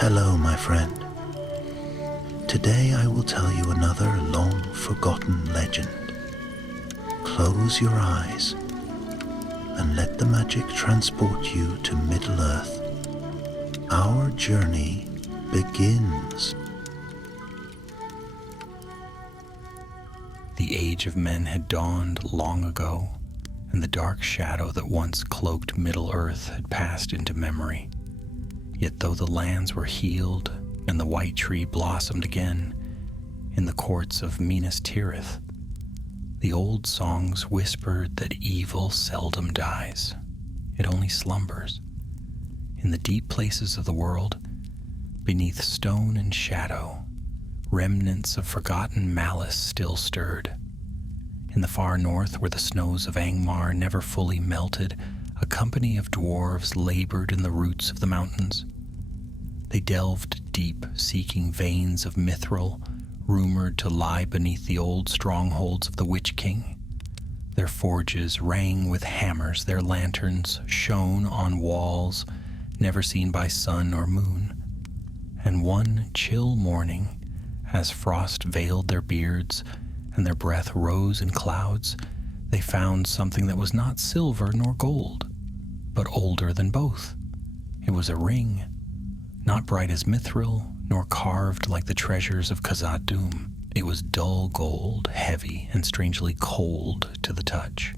Hello, my friend. Today I will tell you another long-forgotten legend. Close your eyes and let the magic transport you to Middle-earth. Our journey begins. The age of men had dawned long ago, and the dark shadow that once cloaked Middle-earth had passed into memory. Yet though the lands were healed and the white tree blossomed again in the courts of Minas Tirith, the old songs whispered that evil seldom dies. It only slumbers. In the deep places of the world, beneath stone and shadow, remnants of forgotten malice still stirred. In the far north, where the snows of Angmar never fully melted, a company of dwarves labored in the roots of the mountains. They delved deep, seeking veins of mithril, rumored to lie beneath the old strongholds of the Witch King. Their forges rang with hammers, their lanterns shone on walls never seen by sun or moon. And one chill morning, as frost veiled their beards and their breath rose in clouds, they found something that was not silver nor gold, but older than both. It was a ring, not bright as mithril, nor carved like the treasures of Khazad-dûm. It was dull gold, heavy and strangely cold to the touch.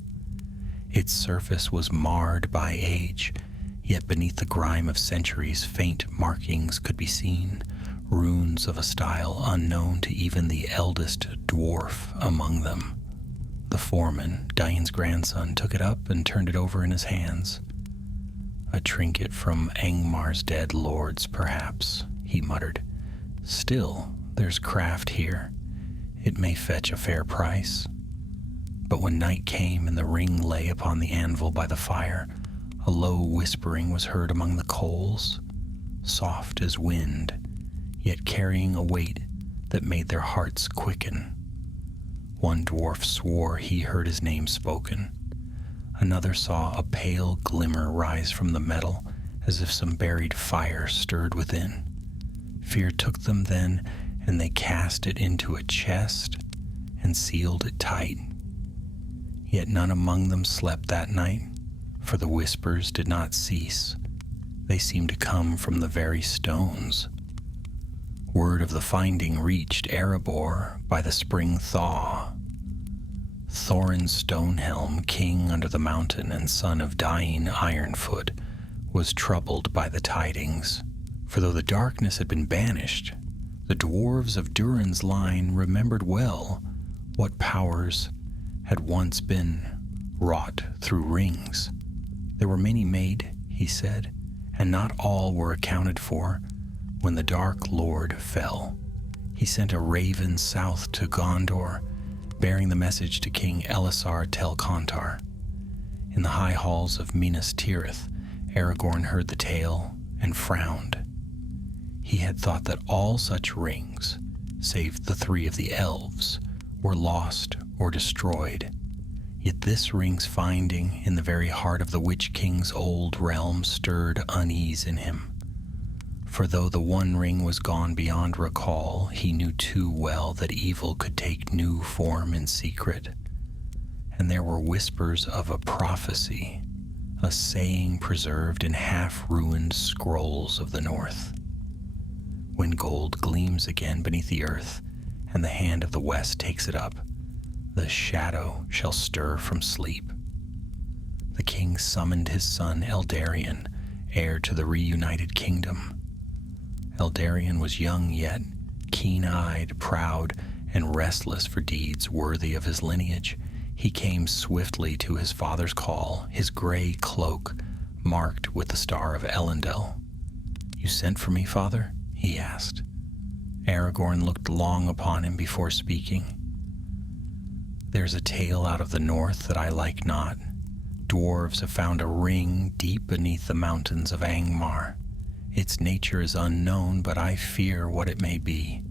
Its surface was marred by age, yet beneath the grime of centuries faint markings could be seen, runes of a style unknown to even the eldest dwarf among them. The foreman, Dain's grandson, took it up and turned it over in his hands. "A trinket from Angmar's dead lords, perhaps," he muttered. "Still, there's craft here. It may fetch a fair price." But when night came and the ring lay upon the anvil by the fire, a low whispering was heard among the coals, soft as wind, yet carrying a weight that made their hearts quicken. One dwarf swore he heard his name spoken. Another saw a pale glimmer rise from the metal, as if some buried fire stirred within. Fear took them then, and they cast it into a chest and sealed it tight. Yet none among them slept that night, for the whispers did not cease. They seemed to come from the very stones. Word of the finding reached Erebor by the spring thaw. Thorin Stonehelm, king under the mountain and son of Dain Ironfoot, was troubled by the tidings. For though the darkness had been banished, the dwarves of Durin's line remembered well what powers had once been wrought through rings. There were many made, he said, and not all were accounted for. When the Dark Lord fell, he sent a raven south to Gondor, bearing the message to King Elisar Tel-Contar. In the high halls of Minas Tirith, Aragorn heard the tale and frowned. He had thought that all such rings, save the three of the elves, were lost or destroyed. Yet this ring's finding in the very heart of the Witch King's old realm stirred unease in him. For though the one ring was gone beyond recall, he knew too well that evil could take new form in secret. And there were whispers of a prophecy, a saying preserved in half-ruined scrolls of the north. When gold gleams again beneath the earth, and the hand of the west takes it up, the shadow shall stir from sleep. The king summoned his son Eldarion, heir to the reunited kingdom. Eldarion was young yet, keen-eyed, proud, and restless for deeds worthy of his lineage. He came swiftly to his father's call, his gray cloak marked with the star of Elendil. "You sent for me, father?" he asked. Aragorn looked long upon him before speaking. "There's a tale out of the north that I like not. Dwarves have found a ring deep beneath the mountains of Angmar. Its nature is unknown, but I fear what it may be.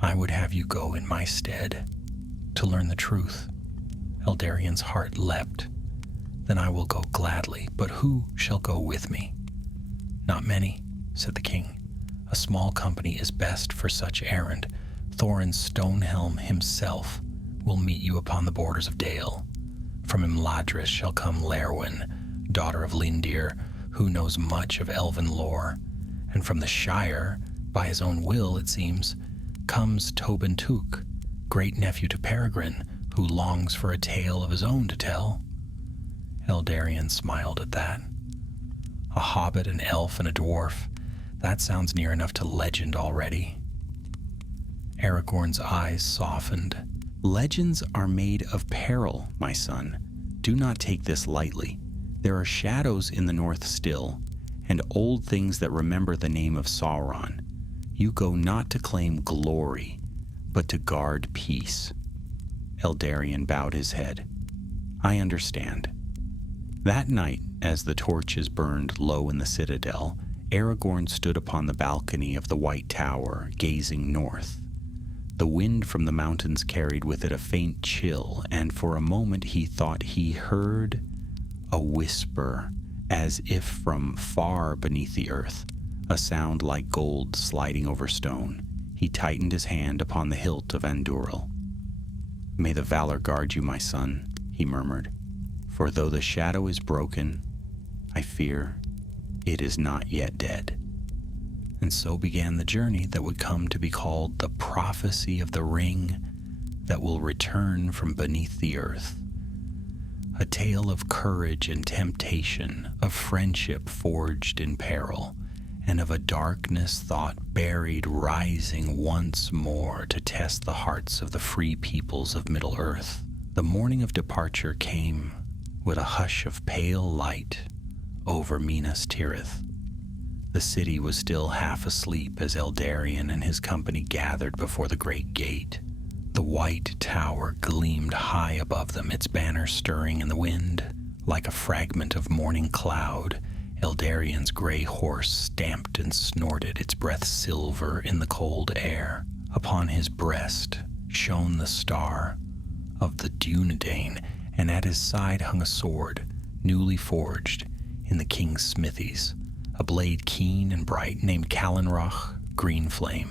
I would have you go in my stead, to learn the truth." Eldarion's heart leapt. "Then I will go gladly, but who shall go with me?" "Not many," said the king. A small company is best for such errand. Thorin Stonehelm himself will meet you upon the borders of Dale. From Imladris shall come Lerwin, daughter of Lindir, who knows much of elven lore. And from the Shire, by his own will, it seems, comes Tobin Took, great-nephew to Peregrine, who longs for a tale of his own to tell. Eldarion smiled at that. A hobbit, an elf, and a dwarf. That sounds near enough to legend already. Aragorn's eyes softened. Legends are made of peril, my son. Do not take this lightly. There are shadows in the north still, and old things that remember the name of Sauron. You go not to claim glory, but to guard peace. Eldarion bowed his head. I understand. That night, as the torches burned low in the citadel, Aragorn stood upon the balcony of the White Tower, gazing north. The wind from the mountains carried with it a faint chill, and for a moment he thought he heard a whisper, as if from far beneath the earth, a sound like gold sliding over stone. He tightened his hand upon the hilt of Andúril. May the valor guard you, my son, he murmured, for though the shadow is broken, I fear it is not yet dead. And so began the journey that would come to be called the prophecy of the ring that will return from beneath the earth. A tale of courage and temptation, of friendship forged in peril, and of a darkness thought buried rising once more to test the hearts of the free peoples of Middle-earth. The morning of departure came with a hush of pale light over Minas Tirith. The city was still half asleep as Eldarion and his company gathered before the great gate. The white tower gleamed high above them, its banner stirring in the wind. Like a fragment of morning cloud, Eldarion's gray horse stamped and snorted, its breath silver in the cold air. Upon his breast shone the star of the Dunedain, and at his side hung a sword, newly forged in the king's smithies, a blade keen and bright named Callanroch Greenflame.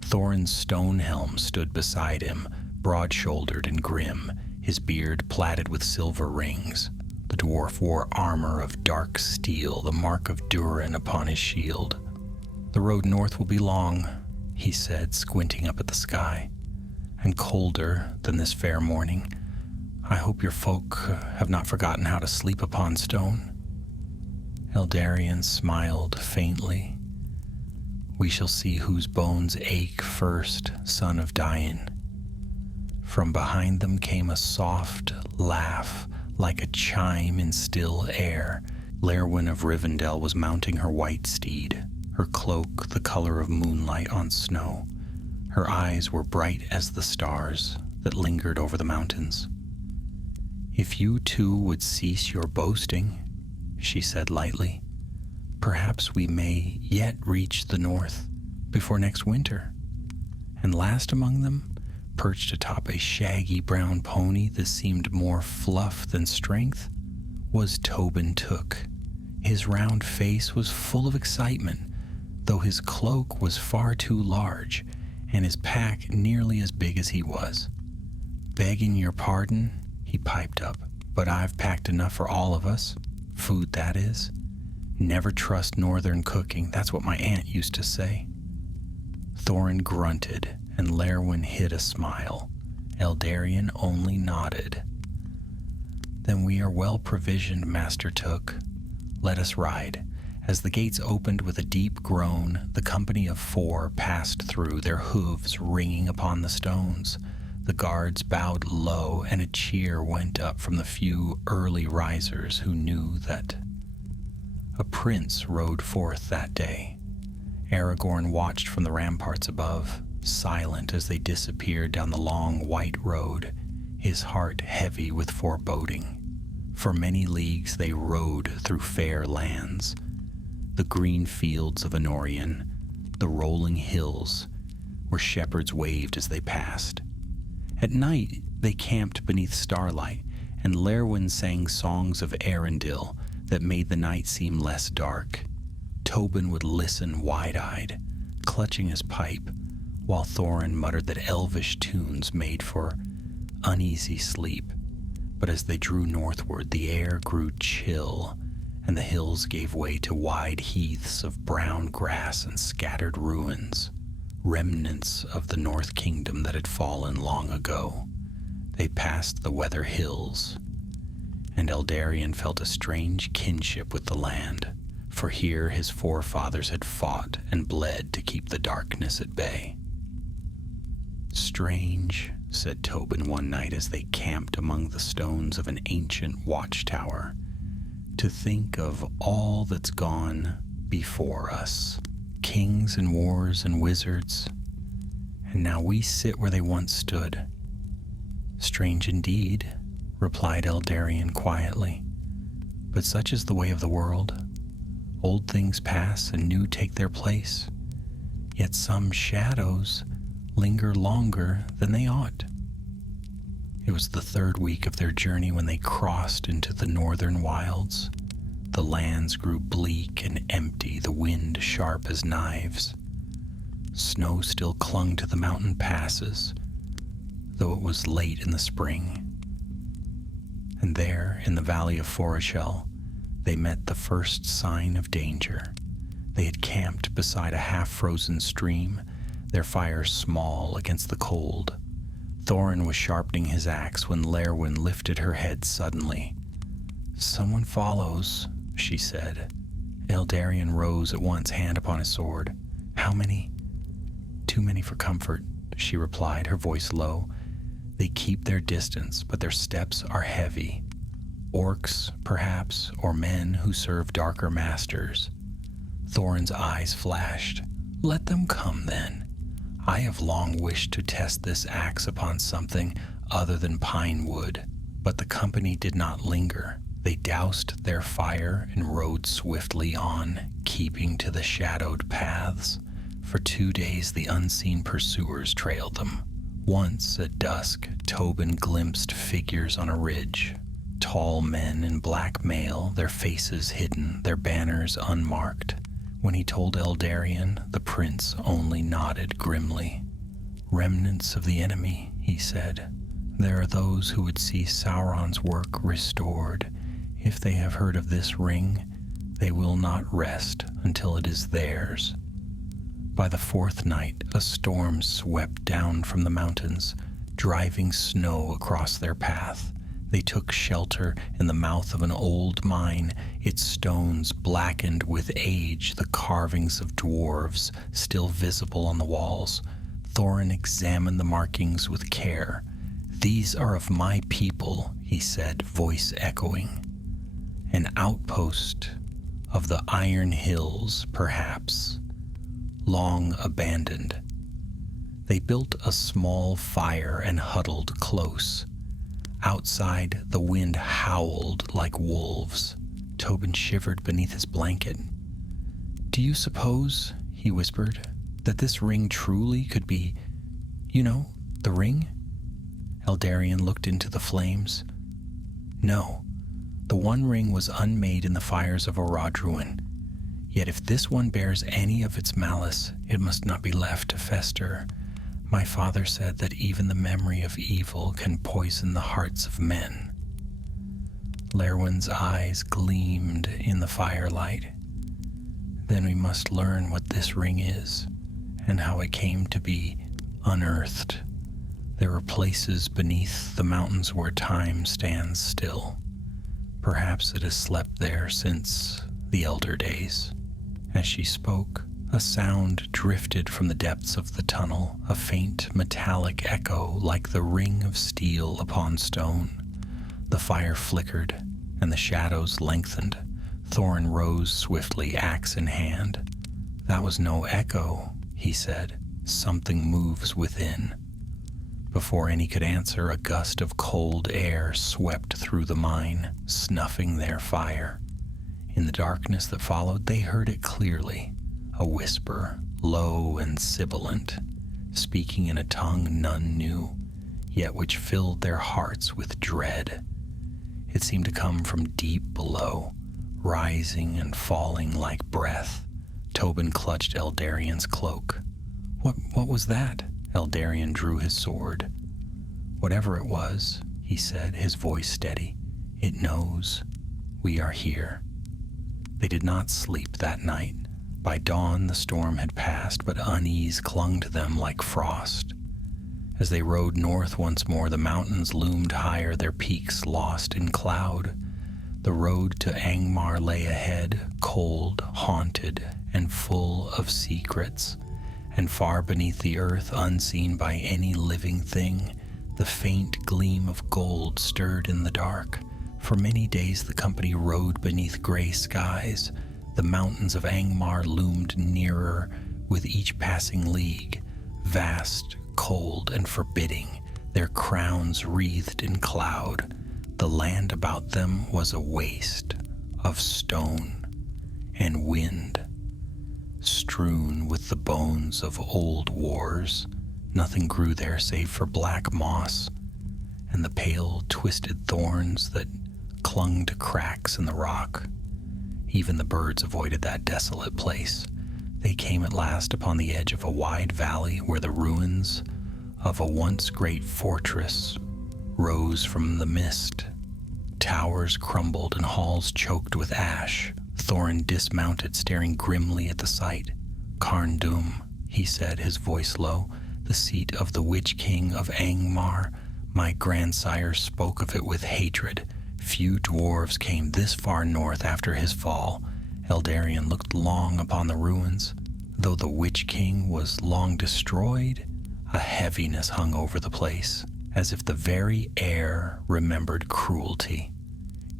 Thorin Stonehelm stood beside him, broad-shouldered and grim, his beard plaited with silver rings. The dwarf wore armor of dark steel, the mark of Durin upon his shield. The road north will be long, he said, squinting up at the sky, and colder than this fair morning. I hope your folk have not forgotten how to sleep upon stone. Eldarion smiled faintly. We shall see whose bones ache first, son of Dain. From behind them came a soft laugh, like a chime in still air. Lerwin of Rivendell was mounting her white steed, her cloak the color of moonlight on snow. Her eyes were bright as the stars that lingered over the mountains. If you two would cease your boasting, she said lightly, perhaps we may yet reach the north before next winter. And last among them, perched atop a shaggy brown pony that seemed more fluff than strength, was Tobin Took. His round face was full of excitement, though his cloak was far too large, and his pack nearly as big as he was. Begging your pardon, he piped up, but I've packed enough for all of us. Food, that is. Never trust northern cooking, that's what my aunt used to say. Thorin grunted, and Lerwin hid a smile. Eldarion only nodded. Then we are well provisioned, Master Took. Let us ride. As the gates opened with a deep groan, the company of four passed through, their hooves ringing upon the stones. The guards bowed low, and a cheer went up from the few early risers who knew that a prince rode forth that day. Aragorn watched from the ramparts above, silent as they disappeared down the long white road, his heart heavy with foreboding. For many leagues they rode through fair lands, the green fields of Anorion, the rolling hills, where shepherds waved as they passed. At night they camped beneath starlight, and Lerwin sang songs of Arendil that made the night seem less dark. Tobin would listen wide-eyed, clutching his pipe, while Thorin muttered that elvish tunes made for uneasy sleep. But as they drew northward, the air grew chill, and the hills gave way to wide heaths of brown grass and scattered ruins, remnants of the North Kingdom that had fallen long ago. They passed the Weather Hills, and Eldarion felt a strange kinship with the land, for here his forefathers had fought and bled to keep the darkness at bay. "Strange," said Tobin one night as they camped among the stones of an ancient watchtower, "to think of all that's gone before us. Kings and wars and wizards, and now we sit where they once stood." "Strange indeed," replied Eldarion quietly, "but such is the way of the world. Old things pass and new take their place, yet some shadows linger longer than they ought." It was the third week of their journey when they crossed into the northern wilds. The lands grew bleak and empty, the wind sharp as knives. Snow still clung to the mountain passes, though it was late in the spring. And there, in the valley of Foreshell, they met the first sign of danger. They had camped beside a half-frozen stream, their fire small against the cold. Thorin was sharpening his axe when Lerwin lifted her head suddenly. "Someone follows," she said. Eldarion rose at once, hand upon his sword. "How many?" "Too many for comfort," she replied, her voice low. "They keep their distance, but their steps are heavy. Orcs, perhaps, or men who serve darker masters." Thorin's eyes flashed. "Let them come, then. I have long wished to test this axe upon something other than pine wood." But the company did not linger. They doused their fire and rode swiftly on, keeping to the shadowed paths. For 2 days the unseen pursuers trailed them. Once, at dusk, Tobin glimpsed figures on a ridge. Tall men in black mail, their faces hidden, their banners unmarked. When he told Eldarion, the prince only nodded grimly. "Remnants of the enemy," he said. "There are those who would see Sauron's work restored. If they have heard of this ring, they will not rest until it is theirs." By the fourth night, a storm swept down from the mountains, driving snow across their path. They took shelter in the mouth of an old mine, its stones blackened with age, the carvings of dwarves still visible on the walls. Thorin examined the markings with care. "These are of my people," he said, voice echoing. "An outpost of the Iron Hills, perhaps, long abandoned." They built a small fire and huddled close. Outside, the wind howled like wolves. Tobin shivered beneath his blanket. "Do you suppose," he whispered, "that this ring truly could be, the ring?" Eldarion looked into the flames. "No, the One Ring was unmade in the fires of Orodruin. Yet if this one bears any of its malice, it must not be left to fester. My father said that even the memory of evil can poison the hearts of men." Lerwin's eyes gleamed in the firelight. "Then we must learn what this ring is, and how it came to be unearthed. There are places beneath the mountains where time stands still. Perhaps it has slept there since the elder days." As she spoke, a sound drifted from the depths of the tunnel, a faint metallic echo like the ring of steel upon stone. The fire flickered, and the shadows lengthened. Thorin rose swiftly, axe in hand. "That was no echo," he said. "Something moves within." Before any could answer, a gust of cold air swept through the mine, snuffing their fire. In the darkness that followed, they heard it clearly. A whisper, low and sibilant, speaking in a tongue none knew, yet which filled their hearts with dread. It seemed to come from deep below, rising and falling like breath. Tobin clutched Eldarian's cloak. What was that? Eldarian drew his sword. Whatever it was, he said, his voice steady. It knows we are here. They did not sleep that night. By dawn, the storm had passed, but unease clung to them like frost. As they rode north once more, the mountains loomed higher, their peaks lost in cloud. The road to Angmar lay ahead, cold, haunted, and full of secrets. And far beneath the earth, unseen by any living thing, the faint gleam of gold stirred in the dark. For many days the company rode beneath gray skies. The mountains of Angmar loomed nearer with each passing league, vast, cold, and forbidding, their crowns wreathed in cloud. The land about them was a waste of stone and wind, strewn with the bones of old wars. Nothing grew there save for black moss and the pale, twisted thorns that clung to cracks in the rock. Even the birds avoided that desolate place. They came at last upon the edge of a wide valley where the ruins of a once great fortress rose from the mist. Towers crumbled and halls choked with ash. Thorin dismounted, staring grimly at the sight. Carn Dûm, he said, his voice low, the seat of the Witch King of Angmar. My grandsire spoke of it with hatred. Few dwarves came this far north after his fall. Eldarian looked long upon the ruins. Though the Witch King was long destroyed, a heaviness hung over the place, as if the very air remembered cruelty.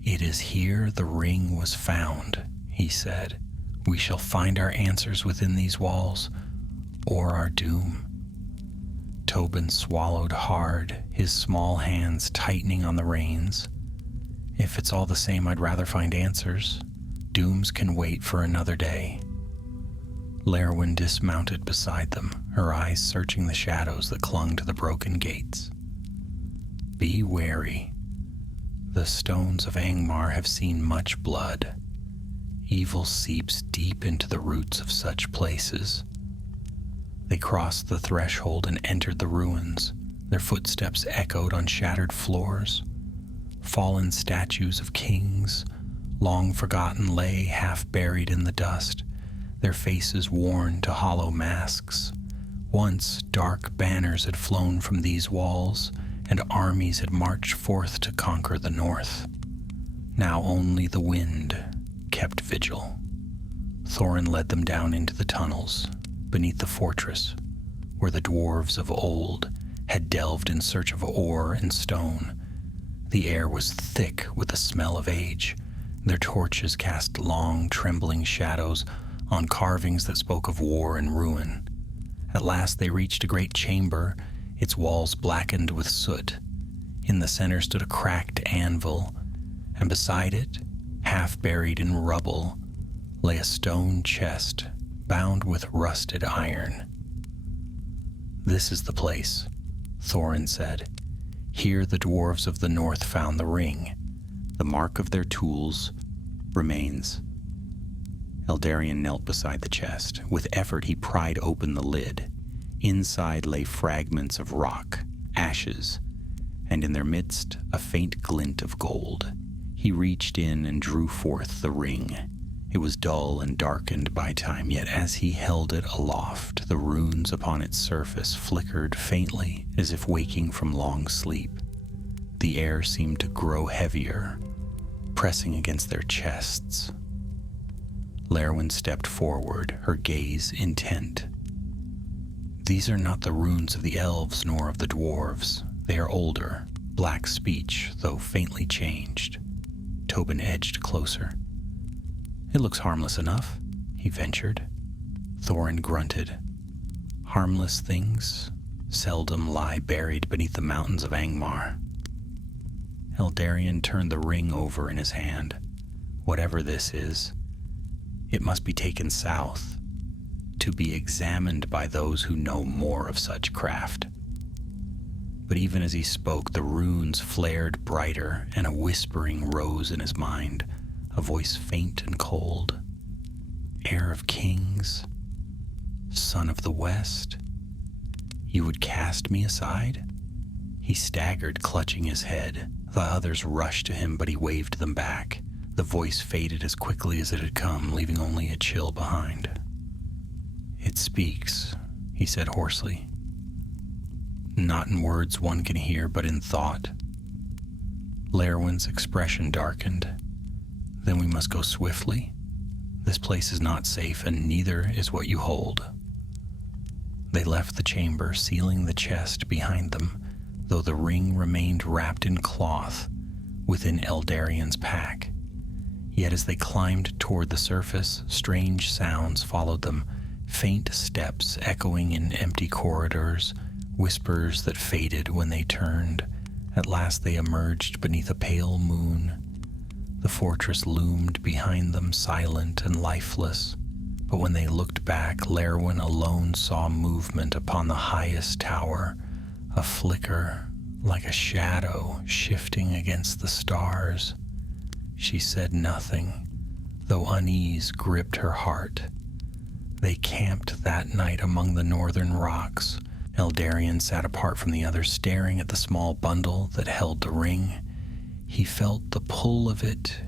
It is here the ring was found, he said. We shall find our answers within these walls, or our doom. Tobin swallowed hard, his small hands tightening on the reins. If it's all the same, I'd rather find answers. Dooms can wait for another day. Lerwin dismounted beside them, her eyes searching the shadows that clung to the broken gates. Be wary. The stones of Angmar have seen much blood. Evil seeps deep into the roots of such places. They crossed the threshold and entered the ruins. Their footsteps echoed on shattered floors. Fallen statues of kings, long forgotten, lay half buried in the dust, their faces worn to hollow masks. Once dark banners had flown from these walls, and armies had marched forth to conquer the north. Now only the wind kept vigil. Thorin led them down into the tunnels, beneath the fortress, where the dwarves of old had delved in search of ore and stone. The air was thick with the smell of age. Their torches cast long, trembling shadows on carvings that spoke of war and ruin. At last they reached a great chamber, its walls blackened with soot. In the center stood a cracked anvil, and beside it, half buried in rubble, lay a stone chest bound with rusted iron. This is the place, Thorin said. Here the dwarves of the north found the ring. The mark of their tools remains. Eldarian knelt beside the chest. With effort he pried open the lid. Inside lay fragments of rock, ashes, and in their midst a faint glint of gold. He reached in and drew forth the ring. It was dull and darkened by time, yet as he held it aloft, the runes upon its surface flickered faintly as if waking from long sleep. The air seemed to grow heavier, pressing against their chests. Lerwin stepped forward, her gaze intent. These are not the runes of the elves nor of the dwarves. They are older, black speech, though faintly changed. Tobin edged closer. It looks harmless enough, he ventured. Thorin grunted. Harmless things seldom lie buried beneath the mountains of Angmar. Eldarian turned the ring over in his hand. Whatever this is, it must be taken south, to be examined by those who know more of such craft. But even as he spoke, the runes flared brighter, and a whispering rose in his mind, a voice faint and cold. heir of kings, son of the West, you would cast me aside? He staggered, clutching his head. The others rushed to him, but he waved them back. The voice faded as quickly as it had come, leaving only a chill behind. It speaks, he said hoarsely. Not in words one can hear, but in thought. Lerwin's expression darkened. Then we must go swiftly. This place is not safe, and neither is what you hold. They left the chamber, sealing the chest behind them, though the ring remained wrapped in cloth within Eldarion's pack. Yet as they climbed toward the surface, strange sounds followed them, faint steps echoing in empty corridors, whispers that faded when they turned. At last they emerged beneath a pale moon. The fortress loomed behind them, silent and lifeless. But when they looked back, Lerwin alone saw movement upon the highest tower, a flicker like a shadow shifting against the stars. She said nothing, though unease gripped her heart. They camped that night among the northern rocks. Eldarion sat apart from the others, staring at the small bundle that held the ring. He felt the pull of it,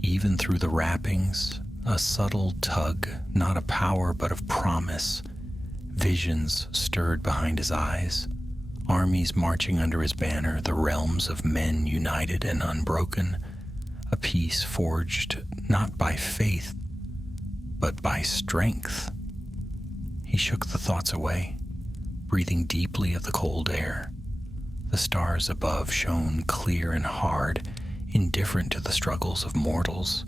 even through the wrappings, a subtle tug, not of power but of promise. Visions stirred behind his eyes, armies marching under his banner, the realms of men united and unbroken, a peace forged not by faith, but by strength. He shook the thoughts away, breathing deeply of the cold air. The stars above shone clear and hard, indifferent to the struggles of mortals.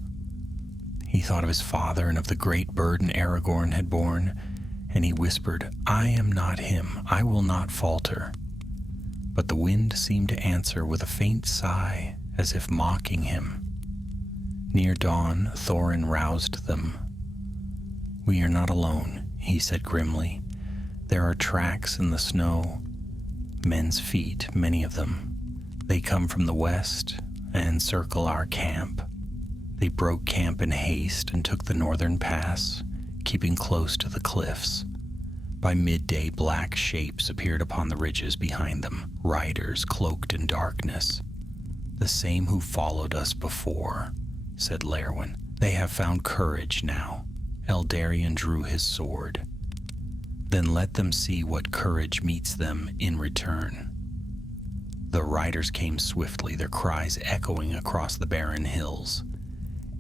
He thought of his father and of the great burden Aragorn had borne, and he whispered, "I am not him. I will not falter." But the wind seemed to answer with a faint sigh, as if mocking him. Near dawn, Thorin roused them. "We are not alone," he said grimly. "There are tracks in the snow, men's feet, many of them. They come from the west and circle our camp. They broke camp in haste and took the northern pass, keeping close to the cliffs. By midday, black shapes appeared upon the ridges behind them, riders cloaked in darkness. The same who followed us before," said Lerwin. "They have found courage now." Eldarion drew his sword. "Then let them see what courage meets them in return." The riders came swiftly, their cries echoing across the barren hills.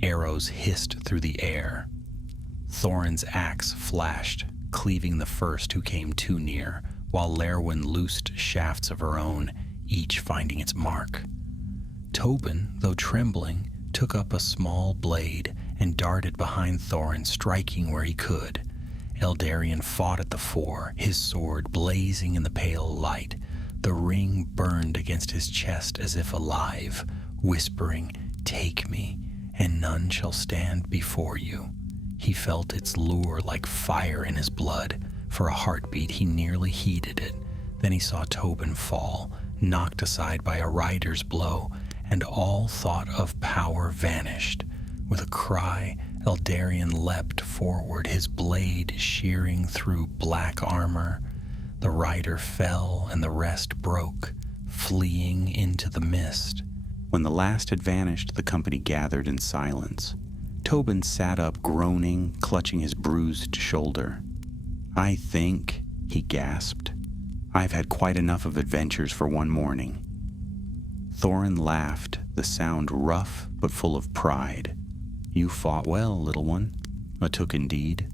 Arrows hissed through the air. Thorin's axe flashed, cleaving the first who came too near, while Lerwin loosed shafts of her own, each finding its mark. Tobin, though trembling, took up a small blade and darted behind Thorin, striking where he could. Eldarion fought at the fore, his sword blazing in the pale light. The ring burned against his chest as if alive, whispering, "Take me, and none shall stand before you." He felt its lure like fire in his blood. For a heartbeat, he nearly heeded it. Then he saw Tobin fall, knocked aside by a rider's blow, and all thought of power vanished. With a cry, Eldarion leapt forward, his blade shearing through black armor. The rider fell, and the rest broke, fleeing into the mist. When the last had vanished, the company gathered in silence. Tobin sat up, groaning, clutching his bruised shoulder. "I think," he gasped, "I've had quite enough of adventures for one morning." Thorin laughed, the sound rough but full of pride. "You fought well, little one. A took indeed."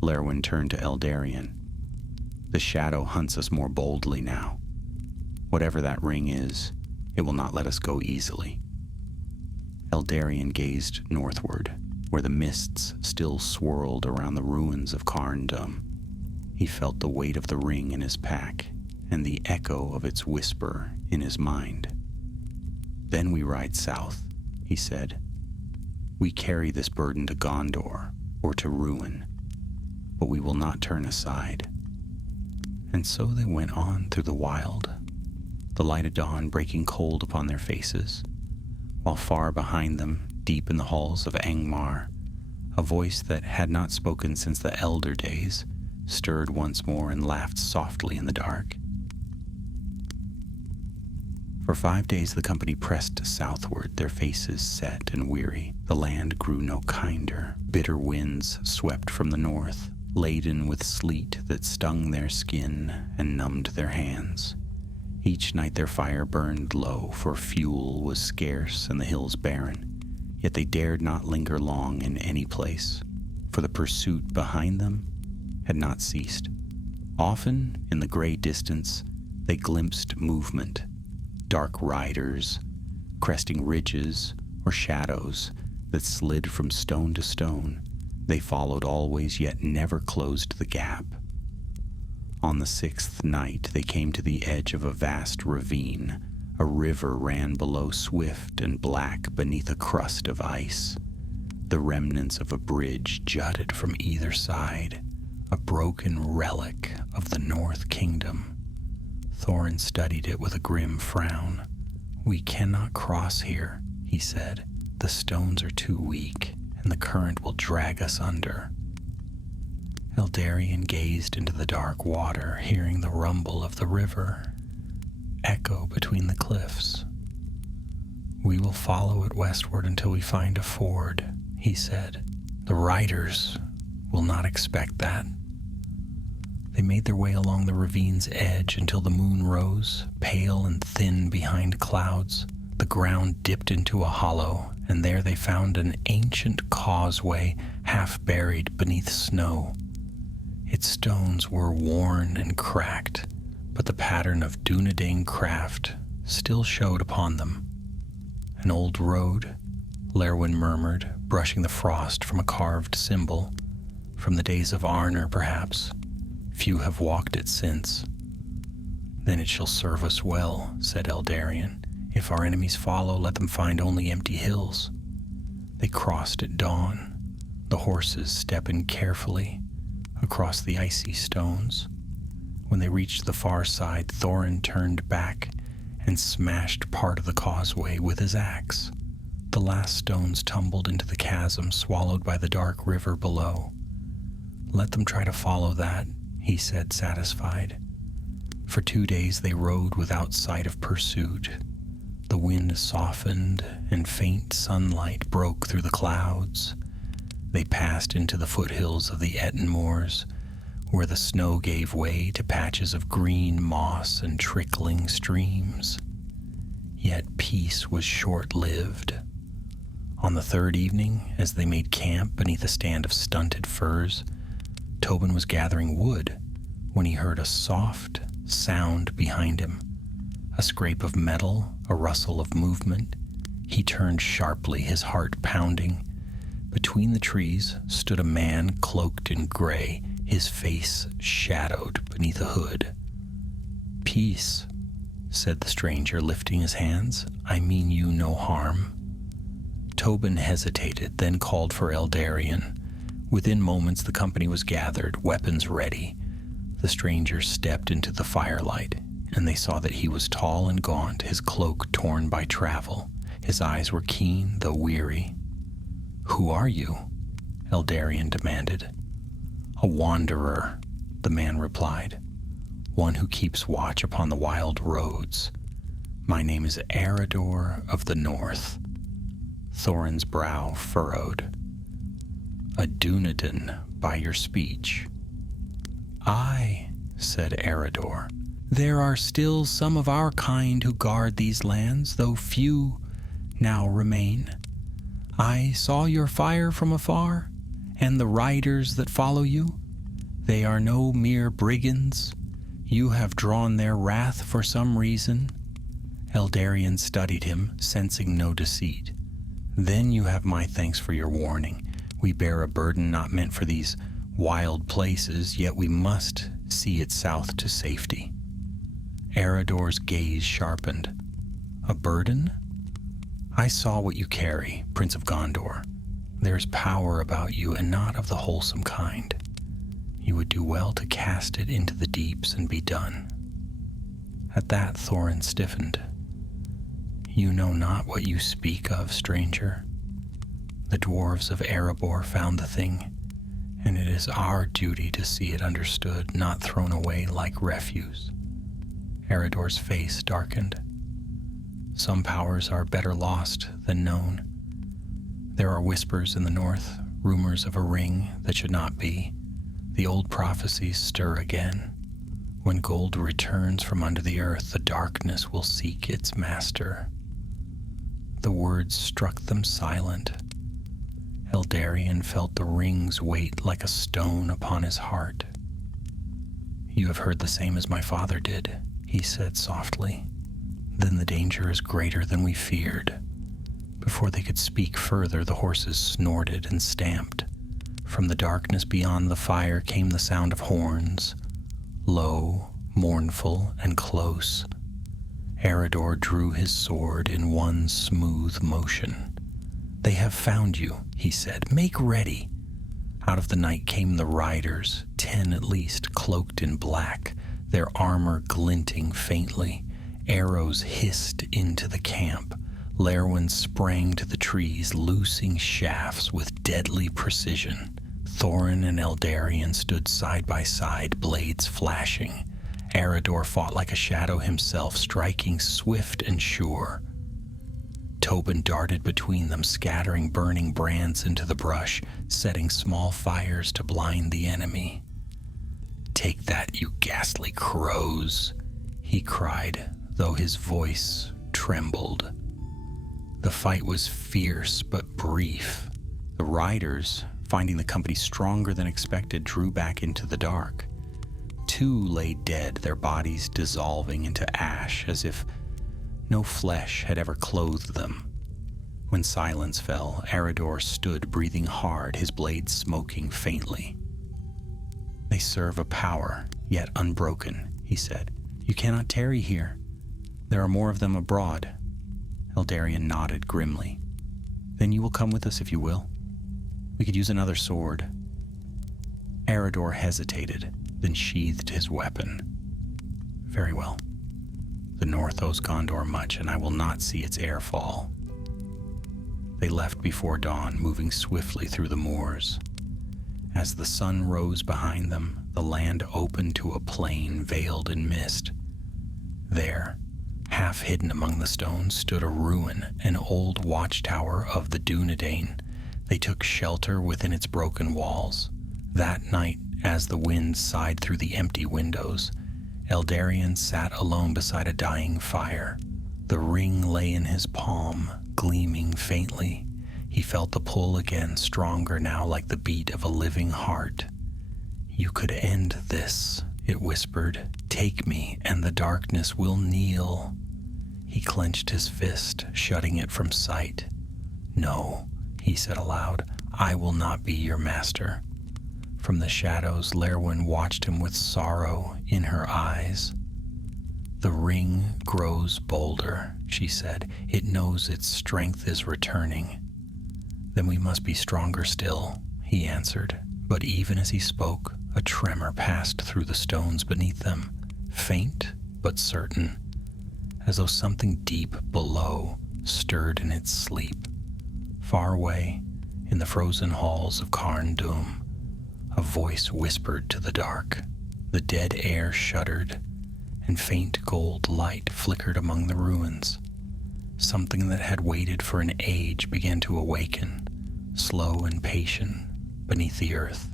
Lerwin turned to Eldarion. "The shadow hunts us more boldly now. Whatever that ring is, it will not let us go easily." Eldarion gazed northward, where the mists still swirled around the ruins of Carndum. He felt the weight of the ring in his pack and the echo of its whisper in his mind. "Then we ride south," he said. "We carry this burden to Gondor or to ruin, but we will not turn aside." And so they went on through the wild, the light of dawn breaking cold upon their faces, while far behind them, deep in the halls of Angmar, A voice that had not spoken since the elder days stirred once more and laughed softly in the dark. For 5 days the company pressed southward, their faces set and weary. The land grew no kinder. Bitter winds swept from the north, laden with sleet that stung their skin and numbed their hands. Each night their fire burned low, for fuel was scarce and the hills barren. Yet they dared not linger long in any place, for the pursuit behind them had not ceased. Often, in the gray distance, they glimpsed movement, dark riders, cresting ridges or shadows that slid from stone to stone. They followed always, yet never closed the gap. On the 6th night, they came to the edge of a vast ravine. A river ran below, swift and black beneath a crust of ice. The remnants of a bridge jutted from either side, a broken relic of the North Kingdom. Thorin studied it with a grim frown. "We cannot cross here," he said. "The stones are too weak, and the current will drag us under." Eldarion gazed into the dark water, hearing the rumble of the river echo between the cliffs. "We will follow it westward until we find a ford," he said. "The riders will not expect that." They made their way along the ravine's edge until the moon rose, pale and thin behind clouds. The ground dipped into a hollow, and there they found an ancient causeway half buried beneath snow. Its stones were worn and cracked, but the pattern of Dunedain craft still showed upon them. "An old road," Lerwin murmured, brushing the frost from a carved symbol. "From the days of Arnor, perhaps. Few have walked it since." "Then it shall serve us well," said Eldarion. "If our enemies follow, let them find only empty hills." They crossed at dawn, the horses stepping carefully across the icy stones. When they reached the far side, Thorin turned back and smashed part of the causeway with his axe. The last stones tumbled into the chasm, swallowed by the dark river below. "Let them try to follow that," he said, satisfied. For 2 days they rode without sight of pursuit. The wind softened and faint sunlight broke through the clouds. They passed into the foothills of the Etten Moors, where the snow gave way to patches of green moss and trickling streams. Yet peace was short-lived. On the 3rd evening, as they made camp beneath a stand of stunted firs, Tobin was gathering wood when he heard a soft sound behind him. A scrape of metal, a rustle of movement. He turned sharply, his heart pounding. Between the trees stood a man cloaked in gray, his face shadowed beneath a hood. "Peace," said the stranger, lifting his hands. "I mean you no harm." Tobin hesitated, then called for Eldarion. Within moments the company was gathered, weapons ready. The stranger stepped into the firelight, and they saw that he was tall and gaunt, his cloak torn by travel. His eyes were keen, though weary. "Who are you?" Eldarion demanded. "A wanderer," the man replied. "One who keeps watch upon the wild roads. My name is Eredor of the North." Thorin's brow furrowed. "A Dunedain by your speech." "Aye," said Eredor. "There are still some of our kind who guard these lands, though few now remain. I saw your fire from afar, and the riders that follow you. They are no mere brigands. You have drawn their wrath for some reason." Eldarion studied him, sensing no deceit. "Then you have my thanks for your warning. We bear a burden not meant for these wild places, yet we must see it south to safety." Eredor's gaze sharpened. "A burden? I saw what you carry, Prince of Gondor. There's power about you, and not of the wholesome kind. You would do well to cast it into the deeps and be done." At that, Thorin stiffened. "You know not what you speak of, stranger. The dwarves of Erebor found the thing, and it is our duty to see it understood, not thrown away like refuse. Eredor's face darkened. Some powers are better lost than known. There are whispers in the north, rumors of a ring that should not be. The old prophecies stir again. When gold returns from under the earth, the darkness will seek its master. The words struck them silent. Eldarion felt the ring's weight like a stone upon his heart. "You have heard the same as my father did," he said softly. "Then the danger is greater than we feared." Before they could speak further, the horses snorted and stamped. From the darkness beyond the fire came the sound of horns, low, mournful, and close. Eredor drew his sword in one smooth motion. "They have found you," he said. "Make ready." Out of the night came the riders, 10 at least, cloaked in black, their armor glinting faintly. Arrows hissed into the camp. Lerwin sprang to the trees, loosing shafts with deadly precision. Thorin and Eldarion stood side by side, blades flashing. Eredor fought like a shadow himself, striking swift and sure. Tobin darted between them, scattering burning brands into the brush, setting small fires to blind the enemy. "Take that, you ghastly crows," he cried, though his voice trembled. The fight was fierce but brief. The riders, finding the company stronger than expected, drew back into the dark. 2 lay dead, their bodies dissolving into ash as if no flesh had ever clothed them. When silence fell, Eredor stood breathing hard, his blade smoking faintly. "They serve a power, yet unbroken," he said. "You cannot tarry here. There are more of them abroad." Eldarion nodded grimly. "Then you will come with us if you will. We could use another sword." Eredor hesitated, then sheathed his weapon. "Very well. The north owes Gondor much, and I will not see its heir fall." They left before dawn, moving swiftly through the moors. As the sun rose behind them, the land opened to a plain veiled in mist. There, half hidden among the stones, stood a ruin, an old watchtower of the Dunedain. They took shelter within its broken walls. That night, as the wind sighed through the empty windows, Eldarion sat alone beside a dying fire. The ring lay in his palm, gleaming faintly. He felt the pull again, stronger now, like the beat of a living heart. "You could end this," it whispered. "Take me, and the darkness will kneel." He clenched his fist, shutting it from sight. "No," he said aloud, "I will not be your master." From the shadows, Lerwin watched him with sorrow in her eyes. "The ring grows bolder," she said. "It knows its strength is returning." "Then we must be stronger still," he answered. But even as he spoke, a tremor passed through the stones beneath them, faint but certain, as though something deep below stirred in its sleep. Far away, in the frozen halls of Carn Dûm, a voice whispered to the dark. The dead air shuddered, and faint gold light flickered among the ruins. Something that had waited for an age began to awaken, slow and patient, beneath the earth.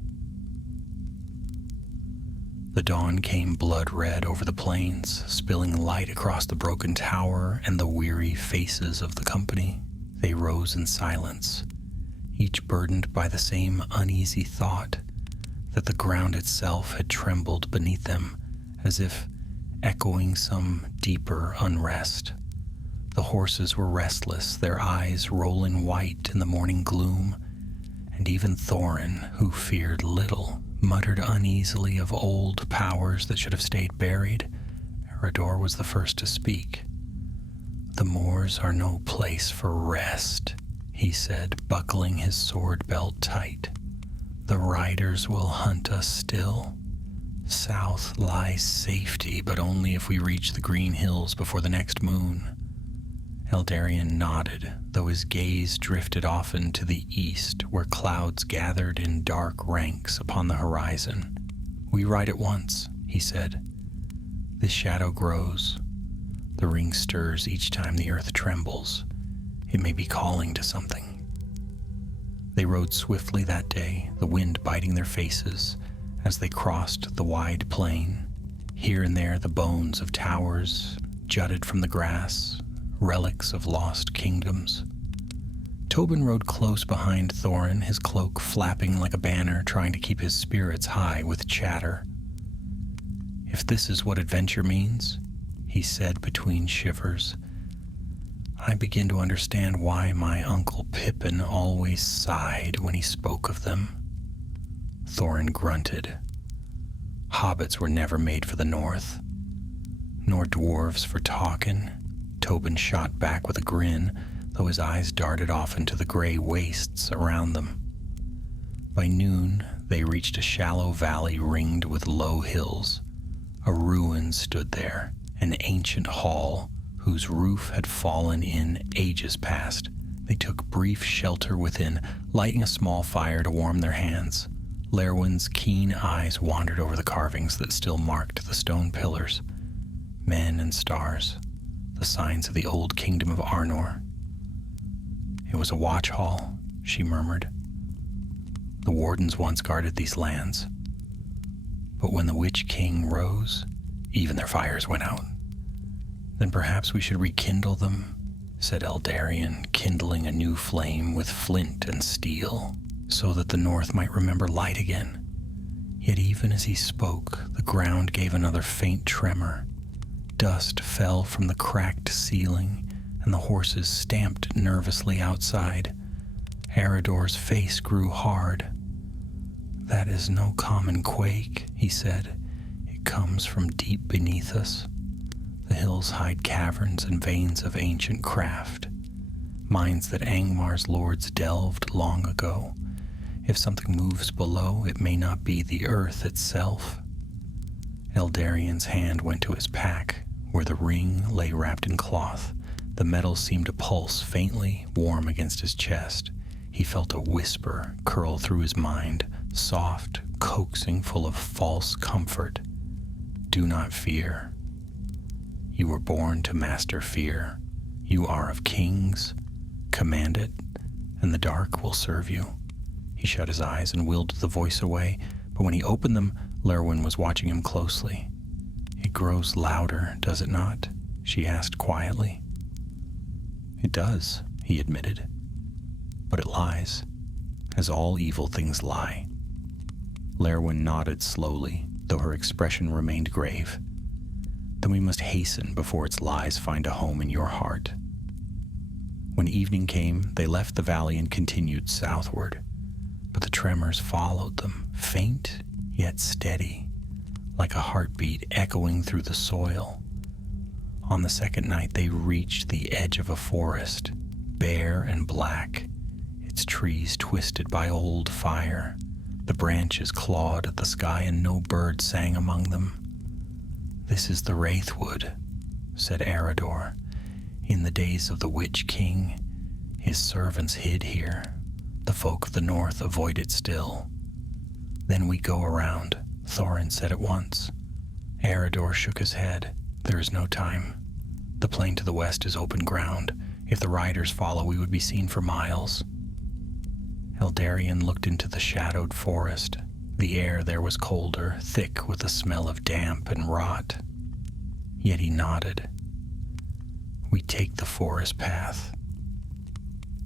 The dawn came blood-red over the plains, spilling light across the broken tower and the weary faces of the company. They rose in silence, each burdened by the same uneasy thought, that the ground itself had trembled beneath them, as if echoing some deeper unrest. The horses were restless, their eyes rolling white in the morning gloom, and even Thorin, who feared little, muttered uneasily of old powers that should have stayed buried. Eredor was the first to speak. "The moors are no place for rest," he said, buckling his sword belt tight. "The riders will hunt us still. South lies safety, but only if we reach the green hills before the next moon. Eldarion nodded, though his gaze drifted often to the east, where clouds gathered in dark ranks upon the horizon. "We ride at once," he said. "This shadow grows. The ring stirs each time the earth trembles. It may be calling to something." They rode swiftly that day, the wind biting their faces as they crossed the wide plain. Here and there the bones of towers jutted from the grass, relics of lost kingdoms. Tobin rode close behind Thorin, his cloak flapping like a banner, trying to keep his spirits high with chatter. "If this is what adventure means," he said between shivers, "I begin to understand why my Uncle Pippin always sighed when he spoke of them." Thorin grunted. "Hobbits were never made for the north, nor dwarves for talking." Tobin shot back with a grin, though his eyes darted off into the gray wastes around them. By noon, they reached a shallow valley ringed with low hills. A ruin stood there, an ancient hall whose roof had fallen in ages past. They took brief shelter within, lighting a small fire to warm their hands. Lerwin's keen eyes wandered over the carvings that still marked the stone pillars. Men and stars, the signs of the old kingdom of Arnor. "It was a watch hall," she murmured. "The wardens once guarded these lands. But when the Witch King rose, even their fires went out." "Then perhaps we should rekindle them," said Eldarion, kindling a new flame with flint and steel, so that the north might remember light again. Yet even as he spoke, the ground gave another faint tremor. Dust fell from the cracked ceiling, and the horses stamped nervously outside. Eredor's face grew hard. "That is no common quake," he said. "It comes from deep beneath us. The hills hide caverns and veins of ancient craft, mines that Angmar's lords delved long ago. If something moves below, it may not be the earth itself." Eldarion's hand went to his pack, where the ring lay wrapped in cloth. The metal seemed to pulse faintly, warm against his chest. He felt a whisper curl through his mind, soft, coaxing, full of false comfort. "Do not fear. You were born to master fear. You are of kings. Command it, and the dark will serve you." He shut his eyes and willed the voice away, but when he opened them, Lerwin was watching him closely. "It grows louder, does it not?" she asked quietly. "It does," he admitted. "But it lies, as all evil things lie." Lerwin nodded slowly, though her expression remained grave. "Then we must hasten before its lies find a home in your heart." When evening came, they left the valley and continued southward, but the tremors followed them, faint yet steady, like a heartbeat echoing through the soil. On the second night, they reached the edge of a forest, bare and black, its trees twisted by old fire. The branches clawed at the sky, and no bird sang among them. "This is the Wraithwood," said Eredor. "In the days of the Witch King, his servants hid here. The folk of the north avoid it still. Then we go around," Thorin said at once. Eredor shook his head. "There is no time. The plain to the west is open ground. If the riders follow, we would be seen for miles." Eldarion looked into the shadowed forest. The air there was colder, thick with the smell of damp and rot. Yet he nodded. "We take the forest path.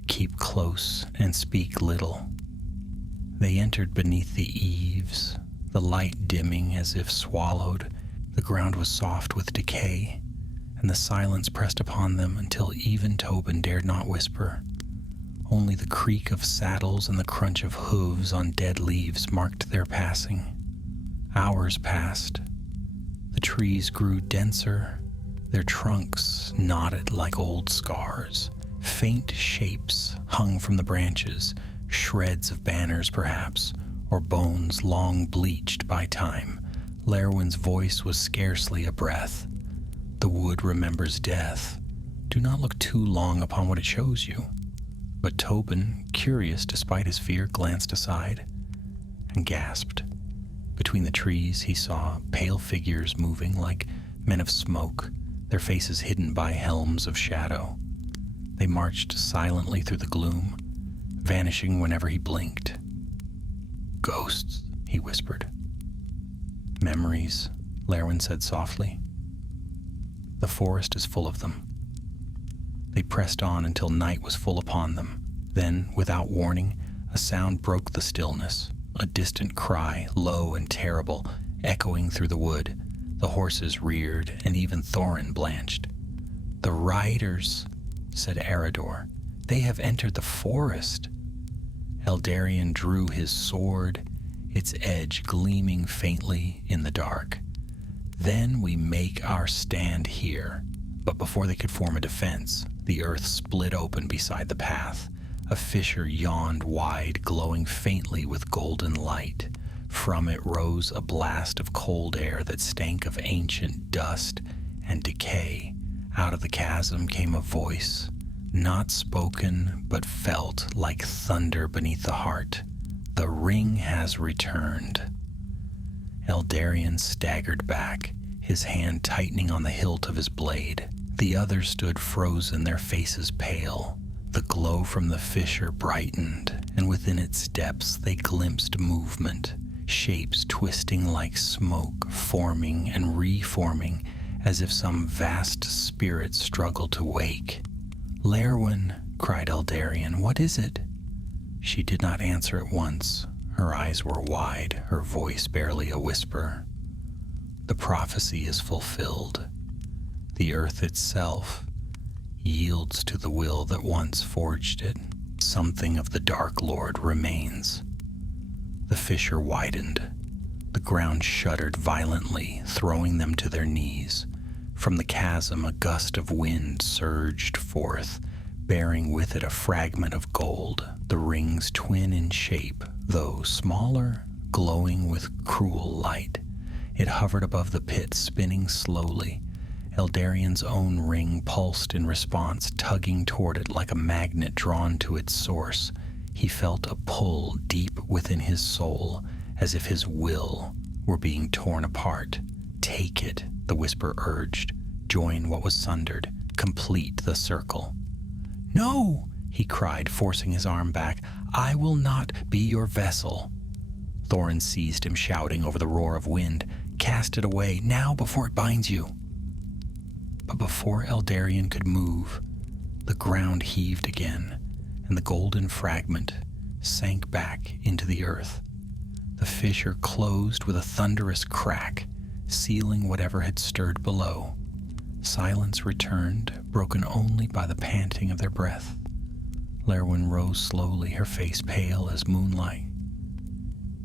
Keep close and speak little." They entered beneath the eaves, the light dimming as if swallowed. The ground was soft with decay, and the silence pressed upon them until even Tobin dared not whisper. Only the creak of saddles and the crunch of hooves on dead leaves marked their passing. Hours passed. The trees grew denser, their trunks knotted like old scars. Faint shapes hung from the branches, shreds of banners perhaps, or bones long bleached by time. Lerwin's voice was scarcely a breath. "The wood remembers death. Do not look too long upon what it shows you. But Tobin, curious despite his fear, glanced aside and gasped. Between the trees he saw pale figures moving like men of smoke, their faces hidden by helms of shadow. They marched silently through the gloom, vanishing whenever he blinked. "Ghosts," he whispered. "Memories," Lerwin said softly. "The forest is full of them." They pressed on until night was full upon them. Then, without warning, a sound broke the stillness, a distant cry, low and terrible, echoing through the wood. The horses reared, and even Thorin blanched. "The riders," said Eredor. "They have entered the forest." Eldarion drew his sword, its edge gleaming faintly in the dark. "Then we make our stand here." But before they could form a defense, the earth split open beside the path. A fissure yawned wide, glowing faintly with golden light. From it rose a blast of cold air that stank of ancient dust and decay. Out of the chasm came a voice, not spoken but felt like thunder beneath the heart. "The ring has returned." Eldarion staggered back, his hand tightening on the hilt of his blade. The others stood frozen, their faces pale. The glow from the fissure brightened, and within its depths they glimpsed movement, shapes twisting like smoke, forming and reforming as if some vast spirit struggled to wake. "Lerwin," cried Eldarion, "what is it?" She did not answer at once. Her eyes were wide, her voice barely a whisper. "The prophecy is fulfilled. The earth itself yields to the will that once forged it. Something of the Dark Lord remains." The fissure widened. The ground shuddered violently, throwing them to their knees. From the chasm, a gust of wind surged forth, bearing with it a fragment of gold, the ring's twin in shape, though smaller, glowing with cruel light. It hovered above the pit, spinning slowly. Eldarion's own ring pulsed in response, tugging toward it like a magnet drawn to its source. He felt a pull deep within his soul, as if his will were being torn apart. "Take it," the whisper urged. "Join what was sundered. Complete the circle." "No!" he cried, forcing his arm back. "I will not be your vessel." Thorin seized him, shouting over the roar of wind. "Cast it away, now, before it binds you." But before Eldarion could move, the ground heaved again, and the golden fragment sank back into the earth. The fissure closed with a thunderous crack, sealing whatever had stirred below. Silence returned, broken only by the panting of their breath. Lerwin rose slowly, her face pale as moonlight.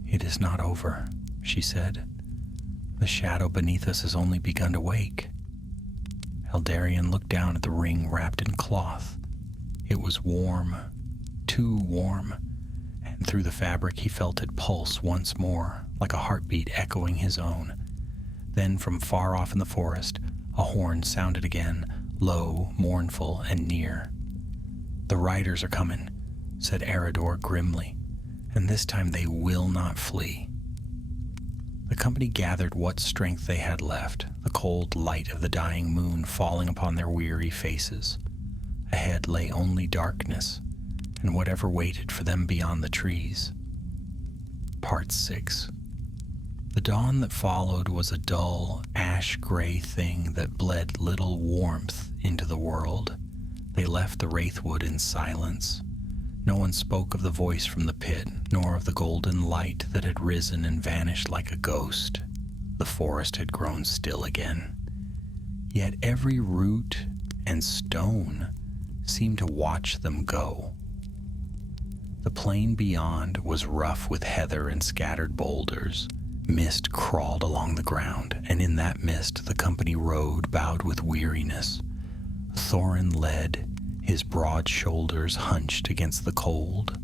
"It is not over," she said. "The shadow beneath us has only begun to wake." Eldarion looked down at the ring wrapped in cloth. It was warm, too warm, and through the fabric he felt it pulse once more, like a heartbeat echoing his own. Then from far off in the forest, a horn sounded again, low, mournful, and near. "The riders are coming," said Eredor grimly, "and this time they will not flee." The company gathered what strength they had left, the cold light of the dying moon falling upon their weary faces. Ahead lay only darkness, and whatever waited for them beyond the trees. Part 6. The dawn that followed was a dull, ash-gray thing that bled little warmth into the world. They left the Wraithwood in silence. No one spoke of the voice from the pit, nor of the golden light that had risen and vanished like a ghost. The forest had grown still again. Yet every root and stone seemed to watch them go. The plain beyond was rough with heather and scattered boulders. Mist crawled along the ground, and in that mist the company rode, bowed with weariness. Thorin led, his broad shoulders hunched against the cold.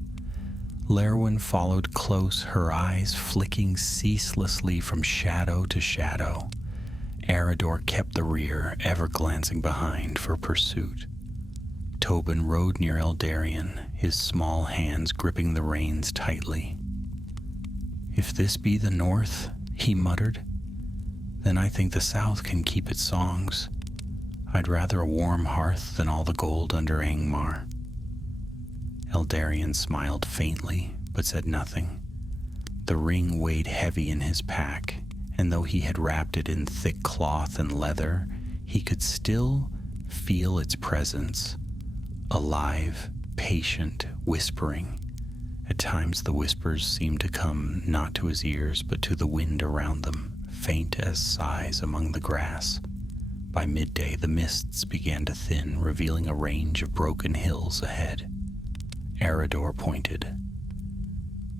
Lerwin followed close, her eyes flicking ceaselessly from shadow to shadow. Eredor kept the rear, ever glancing behind for pursuit. Tobin rode near Eldarion, his small hands gripping the reins tightly. "If this be the north," he muttered, "then I think the south can keep its songs. I'd rather a warm hearth than all the gold under Angmar." Eldarion smiled faintly, but said nothing. The ring weighed heavy in his pack, and though he had wrapped it in thick cloth and leather, he could still feel its presence, alive, patient, whispering. At times the whispers seemed to come not to his ears, but to the wind around them, faint as sighs among the grass. By midday the mists began to thin, revealing a range of broken hills ahead. Eredor pointed.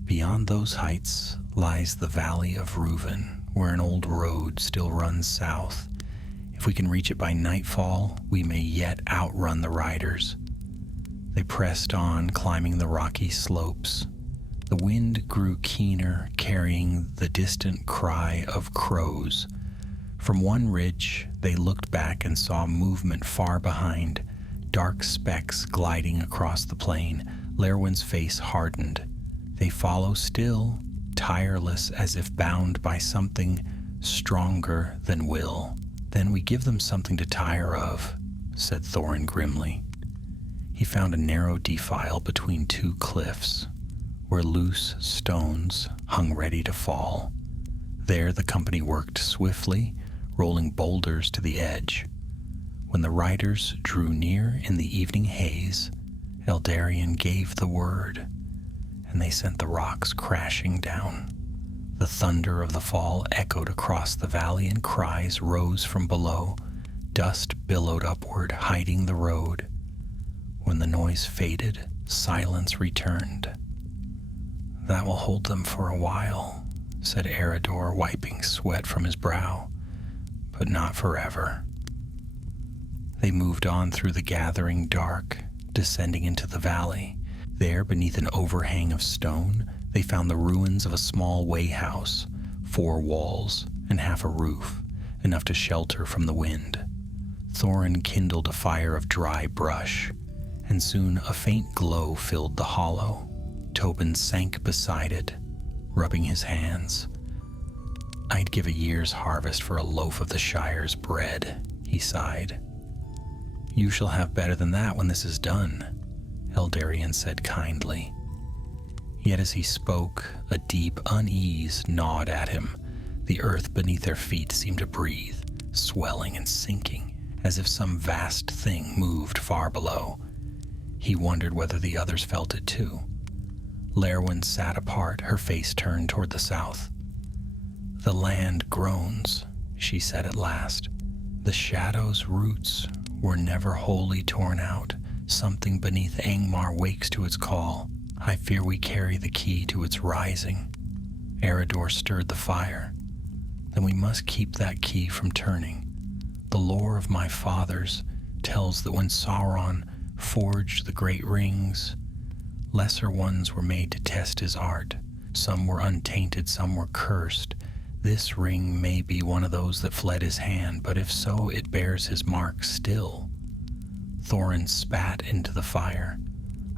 "Beyond those heights lies the valley of Reuven, where an old road still runs south. If we can reach it by nightfall, we may yet outrun the riders." They pressed on, climbing the rocky slopes. The wind grew keener, carrying the distant cry of crows. From one ridge, they looked back and saw movement far behind, dark specks gliding across the plain. Lerwin's face hardened. They follow still, tireless as if bound by something stronger than will. "Then we give them something to tire of," said Thorin grimly. He found a narrow defile between two cliffs, where loose stones hung ready to fall. There the company worked swiftly, rolling boulders to the edge. When the riders drew near in the evening haze, Eldarion gave the word, and they sent the rocks crashing down. The thunder of the fall echoed across the valley, and cries rose from below. Dust billowed upward, hiding the road. When the noise faded, silence returned. "That will hold them for a while," said Eredor, wiping sweat from his brow, "but not forever." They moved on through the gathering dark, descending into the valley. There, beneath an overhang of stone, they found the ruins of a small way house, 4 walls and half a roof, enough to shelter from the wind. Thorin kindled a fire of dry brush, and soon a faint glow filled the hollow. Tobin sank beside it, rubbing his hands. "I'd give a year's harvest for a loaf of the Shire's bread," he sighed. "You shall have better than that when this is done," Eldarion said kindly. Yet as he spoke, a deep unease gnawed at him. The earth beneath their feet seemed to breathe, swelling and sinking, as if some vast thing moved far below. He wondered whether the others felt it too. Lerwin sat apart, her face turned toward the south. "The land groans," she said at last. "The shadow's roots were never wholly torn out. Something beneath Angmar wakes to its call. I fear we carry the key to its rising." Eredor stirred the fire. "Then we must keep that key from turning. The lore of my fathers tells that when Sauron forged the great rings, lesser ones were made to test his art. Some were untainted, some were cursed. This ring may be one of those that fled his hand, but if so, it bears his mark still." Thorin spat into the fire.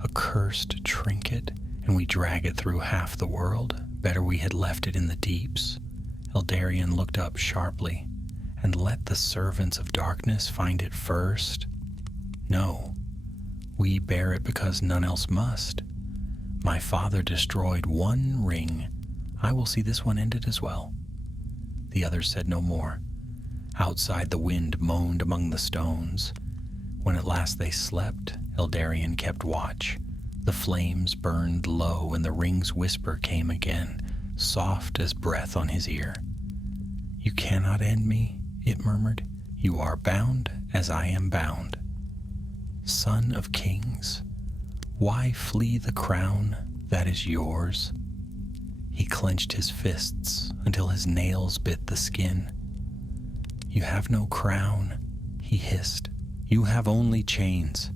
"A cursed trinket, and we drag it through half the world. Better we had left it in the deeps." Eldarion looked up sharply. "And let the servants of darkness find it first? No. We bear it because none else must. My father destroyed one ring. I will see this one ended as well." The others said no more. Outside, the wind moaned among the stones. When at last they slept, Eldarion kept watch. The flames burned low, and the ring's whisper came again, soft as breath on his ear. "You cannot end me," it murmured. "You are bound as I am bound. Son of kings, why flee the crown that is yours?" He clenched his fists until his nails bit the skin. "You have no crown," he hissed. "You have only chains."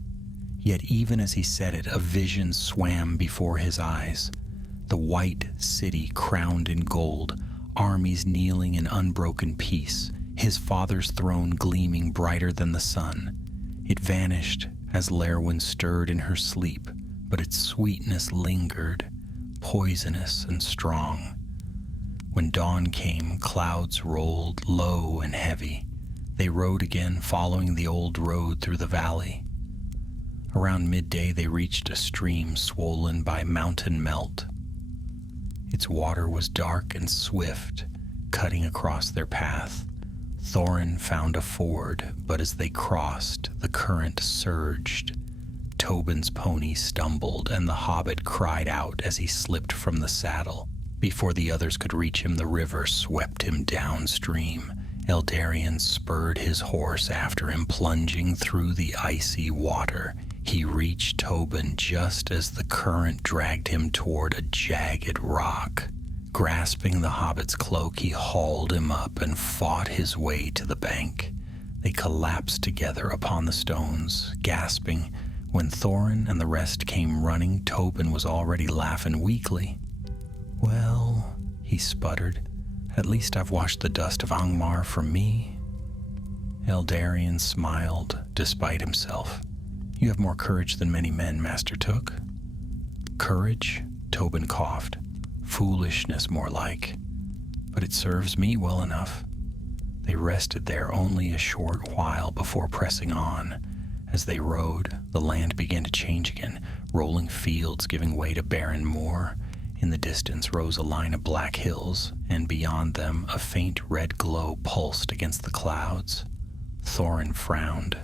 Yet even as he said it, a vision swam before his eyes. The white city crowned in gold, armies kneeling in unbroken peace, his father's throne gleaming brighter than the sun. It vanished as Lerwin stirred in her sleep, but its sweetness lingered, poisonous and strong. When dawn came, clouds rolled low and heavy. They rode again, following the old road through the valley. Around midday, they reached a stream swollen by mountain melt. Its water was dark and swift, cutting across their path. Thorin found a ford, but as they crossed, the current surged. Tobin's pony stumbled, and the hobbit cried out as he slipped from the saddle. Before the others could reach him, the river swept him downstream. Eldarion spurred his horse after him, plunging through the icy water. He reached Tobin just as the current dragged him toward a jagged rock. Grasping the hobbit's cloak, he hauled him up and fought his way to the bank. They collapsed together upon the stones, gasping. When Thorin and the rest came running, Tobin was already laughing weakly. "Well," he sputtered, "at least I've washed the dust of Angmar from me." Eldarion smiled, despite himself. "You have more courage than many men, Master Took." "Courage?" Tobin coughed. "Foolishness, more like. But it serves me well enough." They rested there only a short while before pressing on. As they rode, the land began to change again, rolling fields giving way to barren moor. In the distance rose a line of black hills, and beyond them a faint red glow pulsed against the clouds. Thorin frowned.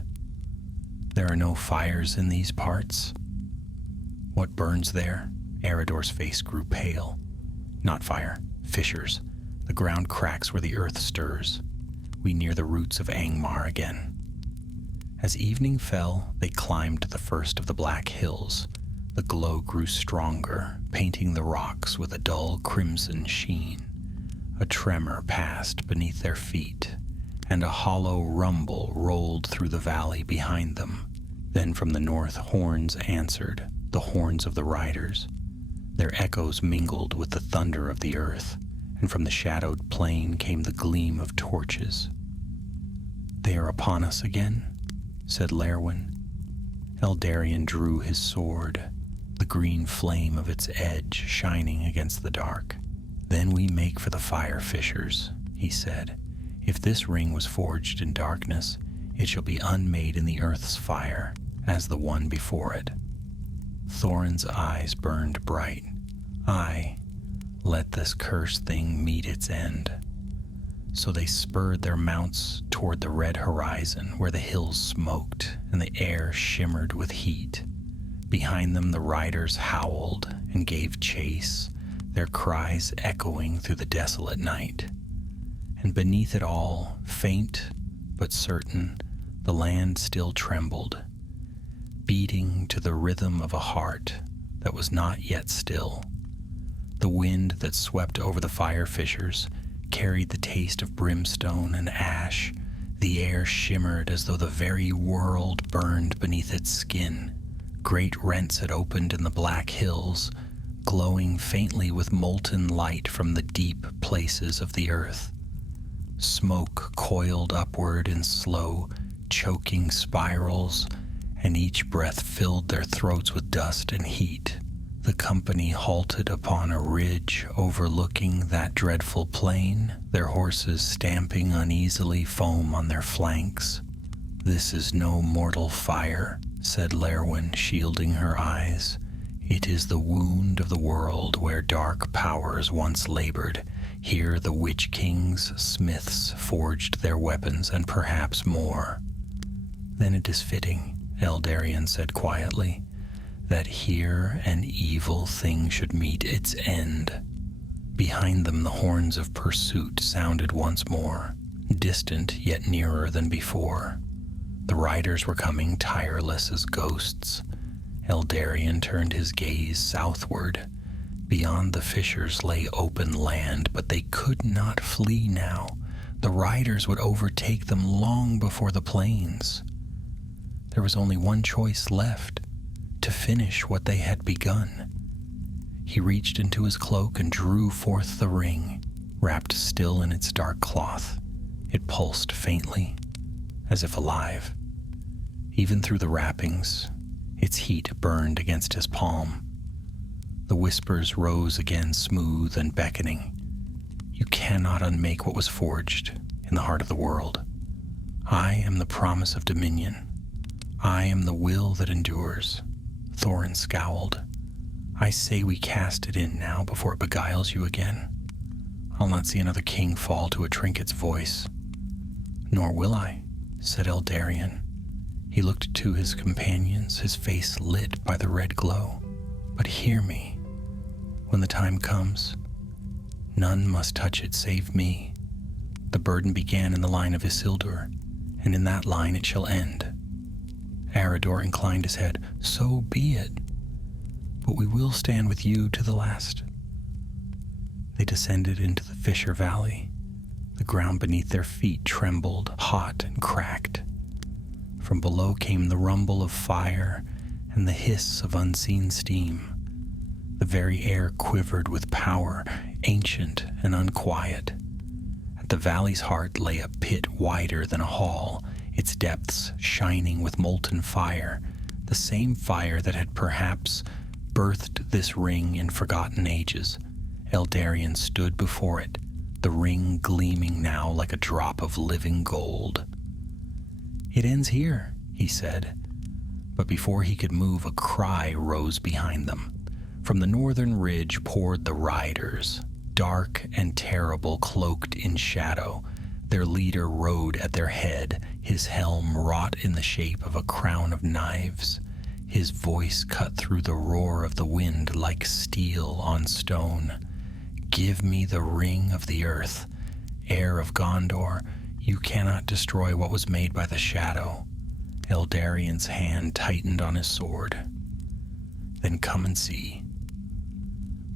"There are no fires in these parts?" "What burns there?" Eredor's face grew pale. "Not fire, fissures. The ground cracks where the earth stirs. We near the roots of Angmar again." As evening fell, they climbed the first of the black hills. The glow grew stronger, painting the rocks with a dull crimson sheen. A tremor passed beneath their feet, and a hollow rumble rolled through the valley behind them. Then from the north, horns answered, the horns of the riders. Their echoes mingled with the thunder of the earth, and from the shadowed plain came the gleam of torches. "They are upon us again," said Lerwin. Eldarion drew his sword, the green flame of its edge shining against the dark. "Then we make for the fire fissures," he said. "If this ring was forged in darkness, it shall be unmade in the earth's fire, as the one before it." Thorin's eyes burned bright. "Aye, let this cursed thing meet its end." So they spurred their mounts toward the red horizon, where the hills smoked and the air shimmered with heat. Behind them the riders howled and gave chase, their cries echoing through the desolate night. And beneath it all, faint but certain, the land still trembled, beating to the rhythm of a heart that was not yet still. The wind that swept over the fire fissures carried the taste of brimstone and ash. The air shimmered as though the very world burned beneath its skin. Great rents had opened in the black hills, glowing faintly with molten light from the deep places of the earth. Smoke coiled upward in slow, choking spirals, and each breath filled their throats with dust and heat. The company halted upon a ridge overlooking that dreadful plain, their horses stamping uneasily, foam on their flanks. "This is no mortal fire," said Lerwin, shielding her eyes. "It is the wound of the world where dark powers once labored. Here the witch kings, smiths forged their weapons, and perhaps more." "Then it is fitting," Eldarion said quietly, "that here an evil thing should meet its end." Behind them the horns of pursuit sounded once more, distant yet nearer than before. The riders were coming tireless as ghosts. Eldarion turned his gaze southward. Beyond the fissures lay open land, but they could not flee now. The riders would overtake them long before the plains. There was only one choice left: to finish what they had begun. He reached into his cloak and drew forth the ring, wrapped still in its dark cloth. It pulsed faintly, as if alive. Even through the wrappings, its heat burned against his palm. The whispers rose again, smooth and beckoning. You cannot unmake what was forged in the heart of the world. I am the promise of dominion. I am the will that endures. Thorin scowled. I say we cast it in now before it beguiles you again. I'll not see another king fall to a trinket's voice. Nor will I, said Eldarion. He looked to his companions, his face lit by the red glow. But hear me. When the time comes, none must touch it save me. The burden began in the line of Isildur, and in that line it shall end. Arador inclined his head. So be it. But we will stand with you to the last. They descended into the fissure valley. The ground beneath their feet trembled, hot and cracked. From below came the rumble of fire and the hiss of unseen steam. The very air quivered with power, ancient and unquiet. At the valley's heart lay a pit wider than a hall, its depths shining with molten fire, the same fire that had perhaps birthed this ring in forgotten ages. Eldarion stood before it, the ring gleaming now like a drop of living gold. It ends here, he said. But before he could move, a cry rose behind them. From the northern ridge poured the riders, dark and terrible, cloaked in shadow. Their leader rode at their head, his helm wrought in the shape of a crown of knives. His voice cut through the roar of the wind like steel on stone. Give me the ring of the earth, heir of Gondor. You cannot destroy what was made by the shadow. Eldarion's hand tightened on his sword. Then come and see.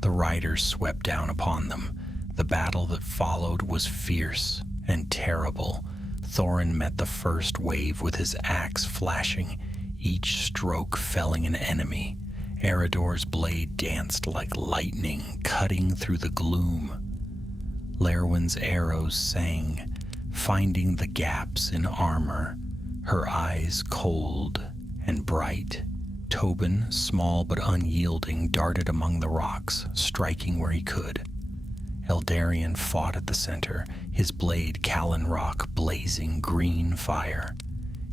The riders swept down upon them. The battle that followed was fierce and terrible. Thorin met the first wave with his axe flashing, each stroke felling an enemy. Eredor's blade danced like lightning, cutting through the gloom. Lerwin's arrows sang, finding the gaps in armor, her eyes cold and bright. Tobin, small but unyielding, darted among the rocks, striking where he could. Eldarion fought at the center, his blade Callan rock blazing green fire.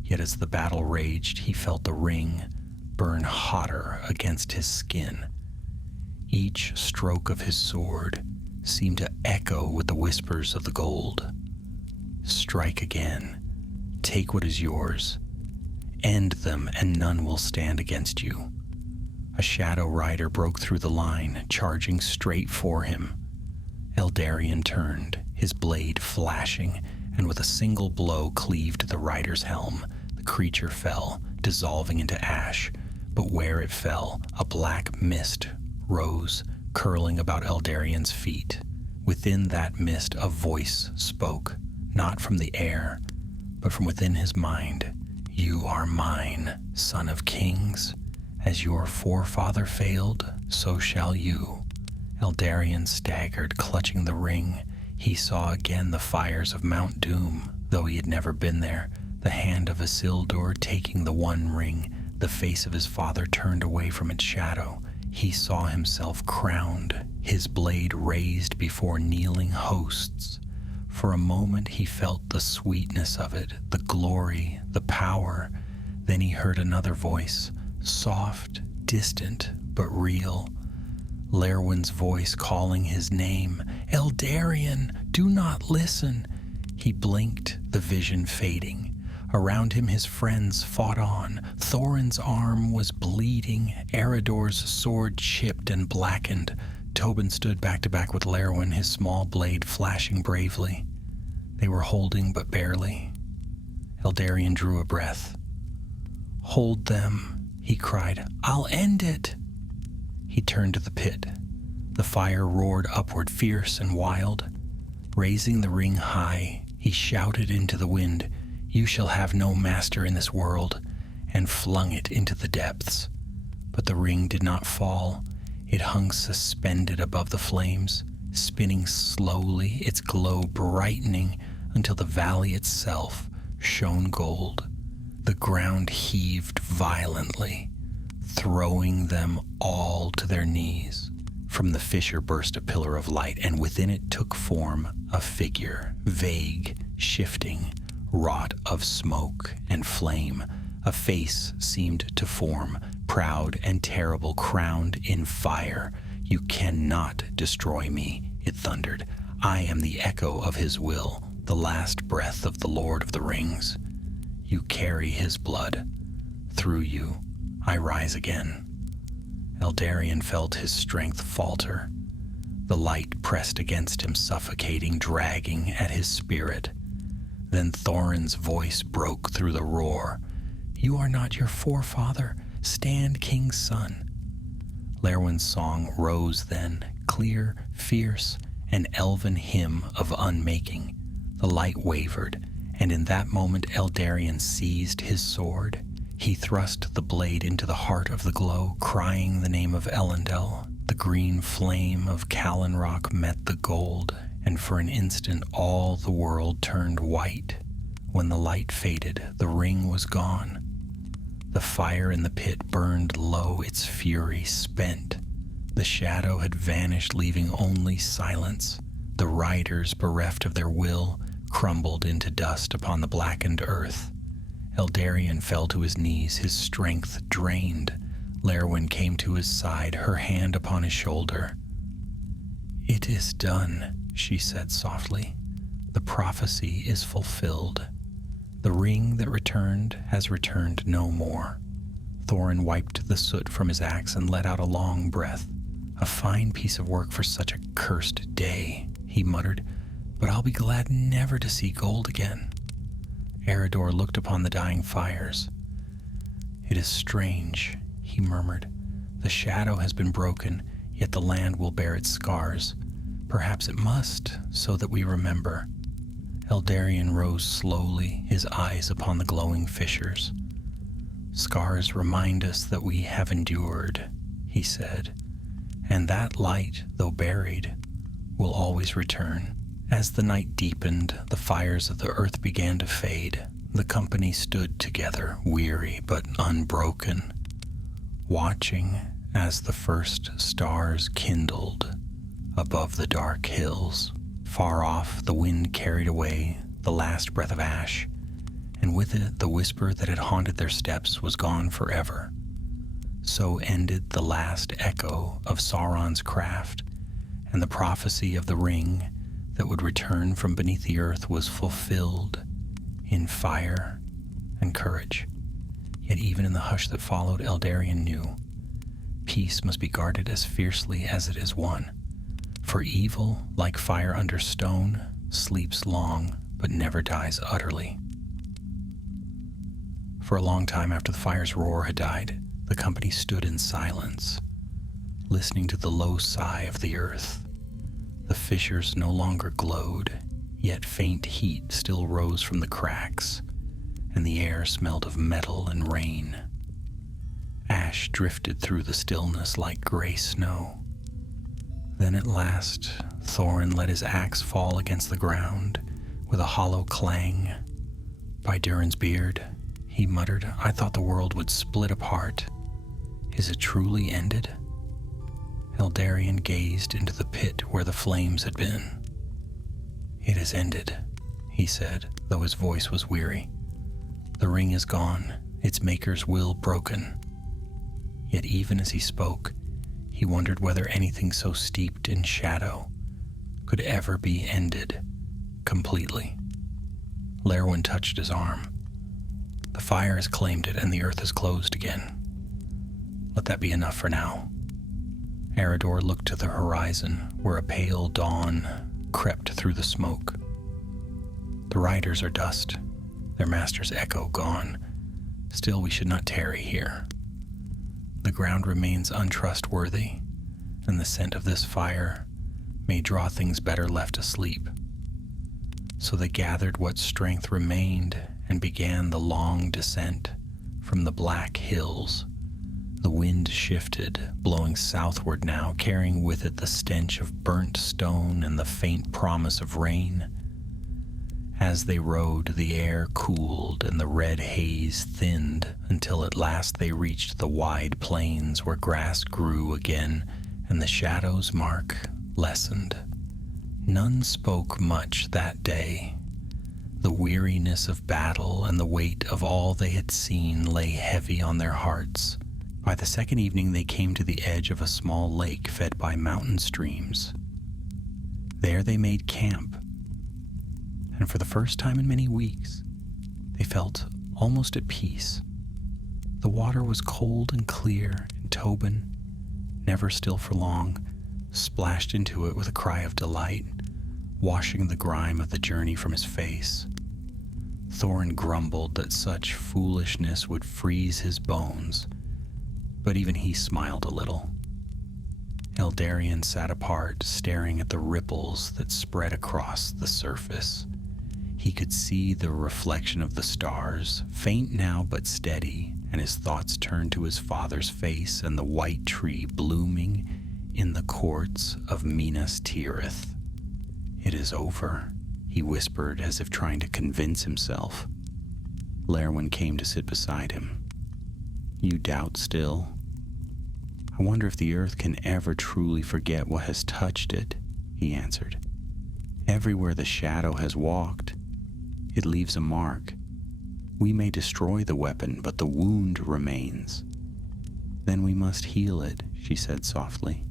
Yet as the battle raged, he felt the ring burn hotter against his skin. Each stroke of his sword seemed to echo with the whispers of the gold. Strike again. Take what is yours. End them, and none will stand against you. A shadow rider broke through the line, charging straight for him. Eldarion turned, his blade flashing, and with a single blow cleaved the rider's helm. The creature fell, dissolving into ash, but where it fell, a black mist rose, curling about Eldarion's feet. Within that mist a voice spoke, not from the air, but from within his mind. You are mine, son of kings. As your forefather failed, so shall you. Eldarion staggered, clutching the ring. He saw again the fires of Mount Doom, though he had never been there. The hand of Isildur taking the one ring, the face of his father turned away from its shadow. He saw himself crowned, his blade raised before kneeling hosts. For a moment he felt the sweetness of it, the glory, the power. Then he heard another voice, soft, distant, but real. Lerwin's voice calling his name. Eldarion, do not listen. He blinked, the vision fading. Around him his friends fought on. Thorin's arm was bleeding, Eredor's sword chipped and blackened. Tobin stood back to back with Lerwin, his small blade flashing bravely. They were holding but barely. Eldarion drew a breath. Hold them, he cried. I'll end it. He turned to the pit. The fire roared upward, fierce and wild. Raising the ring high, he shouted into the wind, You shall have no master in this world, and flung it into the depths. But the ring did not fall. It hung suspended above the flames, spinning slowly, its glow brightening until the valley itself shone gold. The ground heaved violently, throwing them all to their knees. From the fissure burst a pillar of light, and within it took form a figure, vague, shifting, wrought of smoke and flame. A face seemed to form, proud and terrible, crowned in fire. "You cannot destroy me," it thundered. "I am the echo of his will, the last breath of the Lord of the Rings. You carry his blood. Through you, I rise again." Eldarion felt his strength falter. The light pressed against him, suffocating, dragging at his spirit. Then Thorin's voice broke through the roar. "You are not your forefather. Stand, King's son." Lerwin's song rose then, clear, fierce, an elven hymn of unmaking. The light wavered, and in that moment Eldarion seized his sword. He thrust the blade into the heart of the glow, crying the name of Elendel. The green flame of Callanrock met the gold, and for an instant all the world turned white. When the light faded, the ring was gone. The fire in the pit burned low, its fury spent. The shadow had vanished, leaving only silence. The riders, bereft of their will, crumbled into dust upon the blackened earth. Eldarion fell to his knees, his strength drained. Lerwin came to his side, her hand upon his shoulder. "It is done," she said softly. "The prophecy is fulfilled. The ring that returned has returned no more." Thorin wiped the soot from his axe and let out a long breath. "A fine piece of work for such a cursed day," he muttered, "but I'll be glad never to see gold again." Eredor looked upon the dying fires. "It is strange," he murmured. "The shadow has been broken, yet the land will bear its scars. Perhaps it must, so that we remember." Eldarion rose slowly, his eyes upon the glowing fissures. "Scars remind us that we have endured," he said, "and that light, though buried, will always return." As the night deepened, the fires of the earth began to fade. The company stood together, weary but unbroken, watching as the first stars kindled above the dark hills. Far off, the wind carried away the last breath of ash, and with it the whisper that had haunted their steps was gone forever. So ended the last echo of Sauron's craft, and the prophecy of the ring that would return from beneath the earth was fulfilled in fire and courage. Yet even in the hush that followed, Eldarion knew peace must be guarded as fiercely as it is won. For evil, like fire under stone, sleeps long but never dies utterly. For a long time after the fire's roar had died, the company stood in silence, listening to the low sigh of the earth. The fissures no longer glowed, yet faint heat still rose from the cracks, and the air smelled of metal and rain. Ash drifted through the stillness like gray snow. Then at last, Thorin let his axe fall against the ground with a hollow clang. "By Durin's beard," he muttered, "I thought the world would split apart. Is it truly ended?" Eldarion gazed into the pit where the flames had been. "It is ended," he said, though his voice was weary. "The ring is gone, its maker's will broken." Yet even as he spoke, he wondered whether anything so steeped in shadow could ever be ended completely. Lerwin touched his arm. "The fire has claimed it, and the earth is closed again. Let that be enough for now." Eredor looked to the horizon, where a pale dawn crept through the smoke. "The riders are dust, their master's echo gone. Still, we should not tarry here. The ground remains untrustworthy, and the scent of this fire may draw things better left asleep." So they gathered what strength remained and began the long descent from the black hills. The wind shifted, blowing southward now, carrying with it the stench of burnt stone and the faint promise of rain. As they rode, the air cooled and the red haze thinned until at last they reached the wide plains where grass grew again and the shadow's mark lessened. None spoke much that day. The weariness of battle and the weight of all they had seen lay heavy on their hearts. By the second evening they came to the edge of a small lake fed by mountain streams. There they made camp, and for the first time in many weeks, they felt almost at peace. The water was cold and clear, and Tobin, never still for long, splashed into it with a cry of delight, washing the grime of the journey from his face. Thorin grumbled that such foolishness would freeze his bones, but even he smiled a little. Eldarion sat apart, staring at the ripples that spread across the surface. He could see the reflection of the stars, faint now but steady, and his thoughts turned to his father's face and the white tree blooming in the courts of Minas Tirith. "It is over," he whispered as if trying to convince himself. Lerwin came to sit beside him. "You doubt still? I wonder if the earth can ever truly forget what has touched it," he answered. "Everywhere the shadow has walked, it leaves a mark. We may destroy the weapon, but the wound remains." "Then we must heal it," she said softly.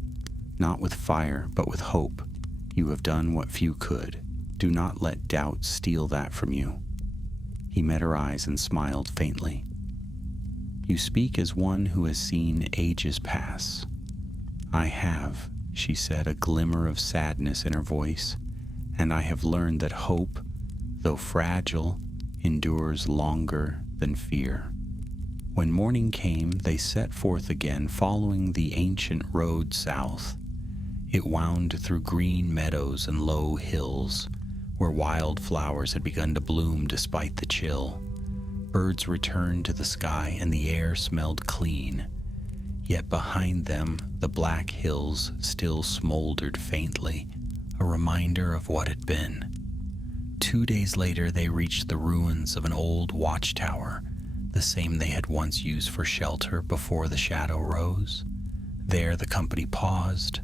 "Not with fire, but with hope. You have done what few could. Do not let doubt steal that from you." He met her eyes and smiled faintly. "You speak as one who has seen ages pass." "I have," she said, a glimmer of sadness in her voice, "and I have learned that hope, though fragile, endures longer than fear." When morning came, they set forth again, following the ancient road south. It wound through green meadows and low hills, where wild flowers had begun to bloom despite the chill. Birds returned to the sky and the air smelled clean. Yet behind them, the black hills still smoldered faintly, a reminder of what had been. 2 days later, they reached the ruins of an old watchtower, the same they had once used for shelter before the shadow rose. There the company paused.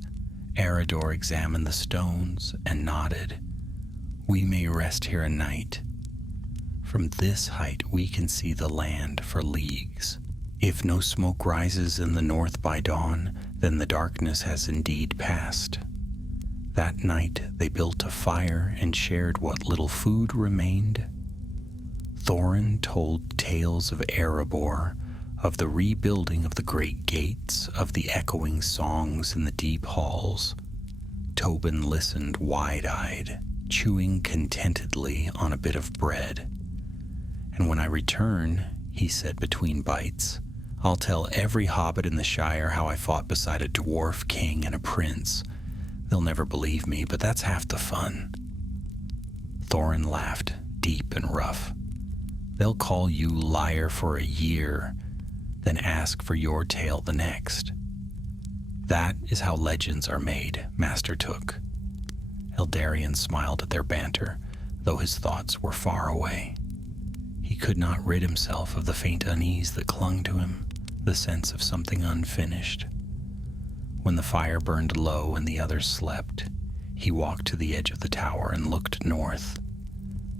Eredor examined the stones and nodded. "We may rest here a night. From this height we can see the land for leagues. If no smoke rises in the north by dawn, then the darkness has indeed passed." That night they built a fire and shared what little food remained. Thorin told tales of Erebor, of the rebuilding of the great gates, of the echoing songs in the deep halls. Tobin listened wide-eyed, chewing contentedly on a bit of bread. "And when I return," he said between bites, "I'll tell every hobbit in the Shire how I fought beside a dwarf king and a prince. They'll never believe me, but that's half the fun." Thorin laughed, deep and rough. "They'll call you liar for a year, then ask for your tale the next. That is how legends are made, Master Took." Eldarion smiled at their banter, though his thoughts were far away. He could not rid himself of the faint unease that clung to him, the sense of something unfinished. When the fire burned low and the others slept, he walked to the edge of the tower and looked north.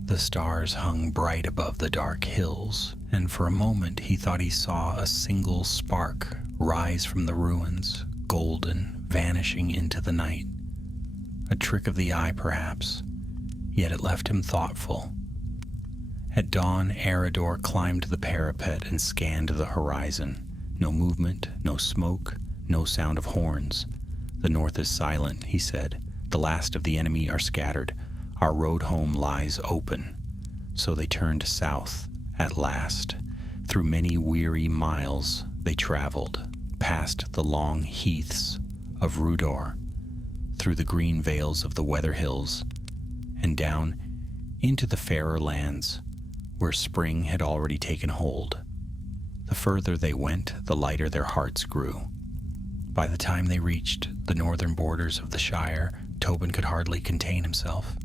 The stars hung bright above the dark hills, and for a moment he thought he saw a single spark rise from the ruins, golden, vanishing into the night. A trick of the eye, perhaps, yet it left him thoughtful. At dawn, Eredor climbed the parapet and scanned the horizon. No movement, no smoke, no sound of horns. "The north is silent," he said. "The last of the enemy are scattered. Our road home lies open." So they turned south at last. Through many weary miles they traveled, past the long heaths of Rudor, through the green vales of the Weather Hills, and down into the fairer lands, where spring had already taken hold. The further they went, the lighter their hearts grew. By the time they reached the northern borders of the Shire, Tobin could hardly contain himself.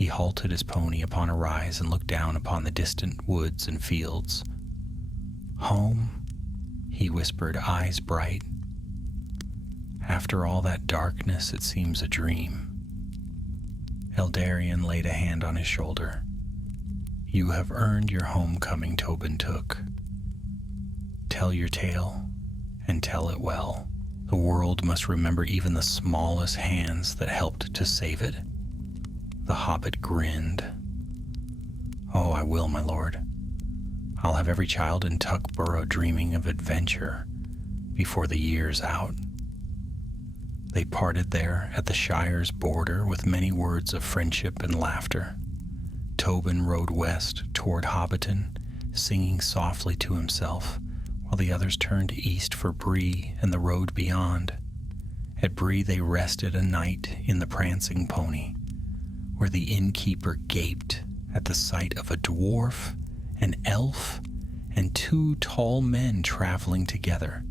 He halted his pony upon a rise and looked down upon the distant woods and fields. "Home?" he whispered, eyes bright. "After all that darkness, it seems a dream." Eldarion laid a hand on his shoulder. "You have earned your homecoming, Tobin Took. Tell your tale, and tell it well. The world must remember even the smallest hands that helped to save it." The hobbit grinned. "Oh, I will, my lord. I'll have every child in Tuckborough dreaming of adventure before the year's out." They parted there at the Shire's border with many words of friendship and laughter. Tobin rode west toward Hobbiton, singing softly to himself, while the others turned east for Bree and the road beyond. At Bree they rested a night in the Prancing Pony, where the innkeeper gaped at the sight of a dwarf, an elf, and 2 tall men traveling together.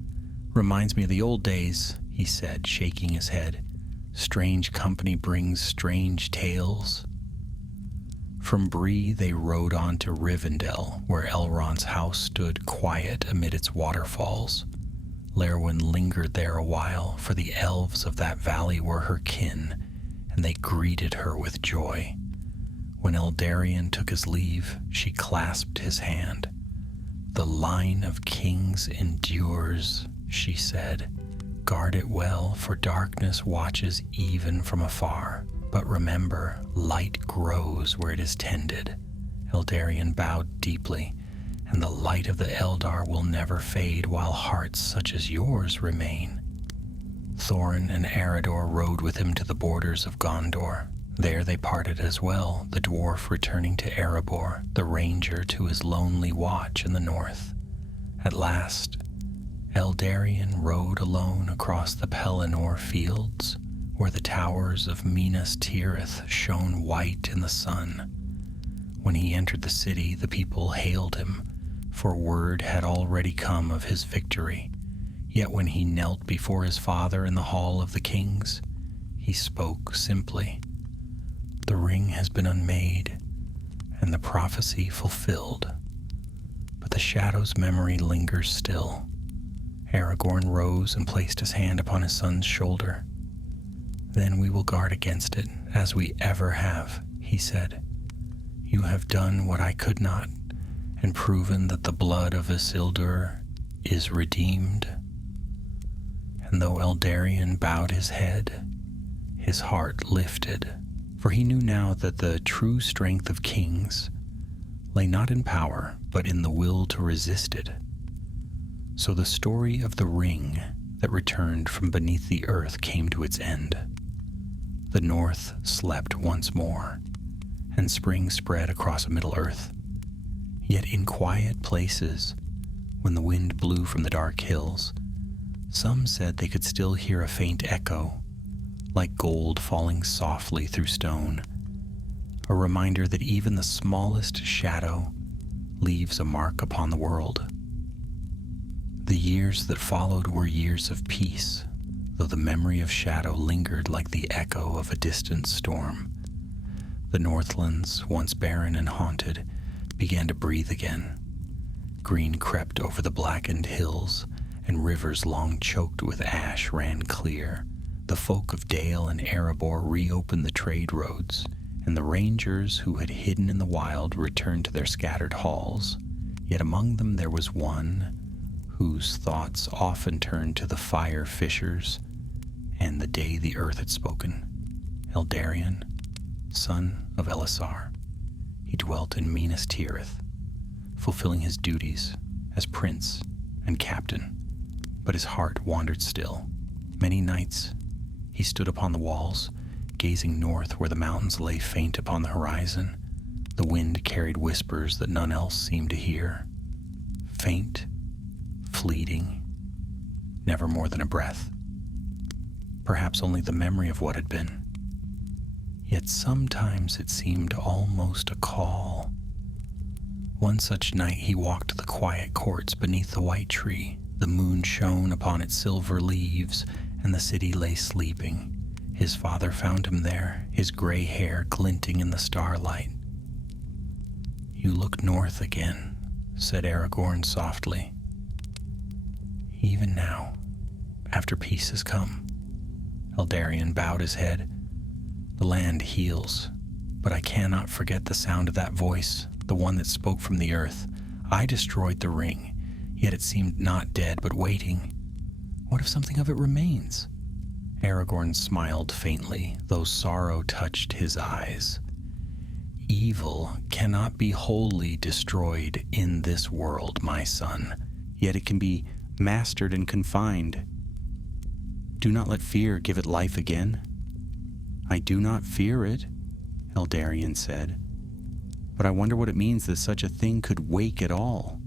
"Reminds me of the old days," he said, shaking his head. "Strange company brings strange tales." From Bree they rode on to Rivendell, where Elrond's house stood quiet amid its waterfalls. Lerwin lingered there a while, for the elves of that valley were her kin, and they greeted her with joy. When Eldarion took his leave, she clasped his hand. "The line of kings endures," she said. "Guard it well, for darkness watches even from afar. But remember, light grows where it is tended." Eldarion bowed deeply, "And the light of the Eldar will never fade while hearts such as yours remain." Thorin and Eredor rode with him to the borders of Gondor. There they parted as well, the dwarf returning to Erebor, the ranger to his lonely watch in the north. At last, Eldarion rode alone across the Pelennor fields, where the towers of Minas Tirith shone white in the sun. When he entered the city, the people hailed him, for word had already come of his victory. Yet when he knelt before his father in the Hall of the Kings, he spoke simply. "The ring has been unmade, and the prophecy fulfilled. But the shadow's memory lingers still." Aragorn rose and placed his hand upon his son's shoulder. "Then we will guard against it, as we ever have," he said. "You have done what I could not, and proven that the blood of Isildur is redeemed." And though Eldarion bowed his head, his heart lifted, for he knew now that the true strength of kings lay not in power, but in the will to resist it. So the story of the ring that returned from beneath the earth came to its end. The north slept once more, and spring spread across Middle-earth. Yet in quiet places, when the wind blew from the dark hills, some said they could still hear a faint echo, like gold falling softly through stone, a reminder that even the smallest shadow leaves a mark upon the world. The years that followed were years of peace, though the memory of shadow lingered like the echo of a distant storm. The Northlands, once barren and haunted, began to breathe again. Green crept over the blackened hills, and rivers long choked with ash ran clear. The folk of Dale and Erebor reopened the trade roads, and the rangers who had hidden in the wild returned to their scattered halls. Yet among them there was one whose thoughts often turned to the fire fissures and the day the earth had spoken. Eldarion, son of Elisar. He dwelt in Minas Tirith, fulfilling his duties as prince and captain, but his heart wandered still. Many nights he stood upon the walls, gazing north where the mountains lay faint upon the horizon. The wind carried whispers that none else seemed to hear. Faint, fleeting, never more than a breath. Perhaps only the memory of what had been. Yet sometimes it seemed almost a call. One such night he walked the quiet courts beneath the white tree. The moon shone upon its silver leaves, and the city lay sleeping, His father found him there, his gray hair glinting in the starlight. "You look north again," said Aragorn softly. "Even now, after peace has come." Eldarion bowed his head. "The land heals, but I cannot forget the sound of that voice, the one that spoke from the earth. I destroyed the ring, yet it seemed not dead but waiting. What if something of it remains?" Aragorn smiled faintly, though sorrow touched his eyes. "Evil cannot be wholly destroyed in this world, my son, yet it can be mastered and confined. Do not let fear give it life again." "I do not fear it," Eldarion said, "but I wonder what it means that such a thing could wake at all."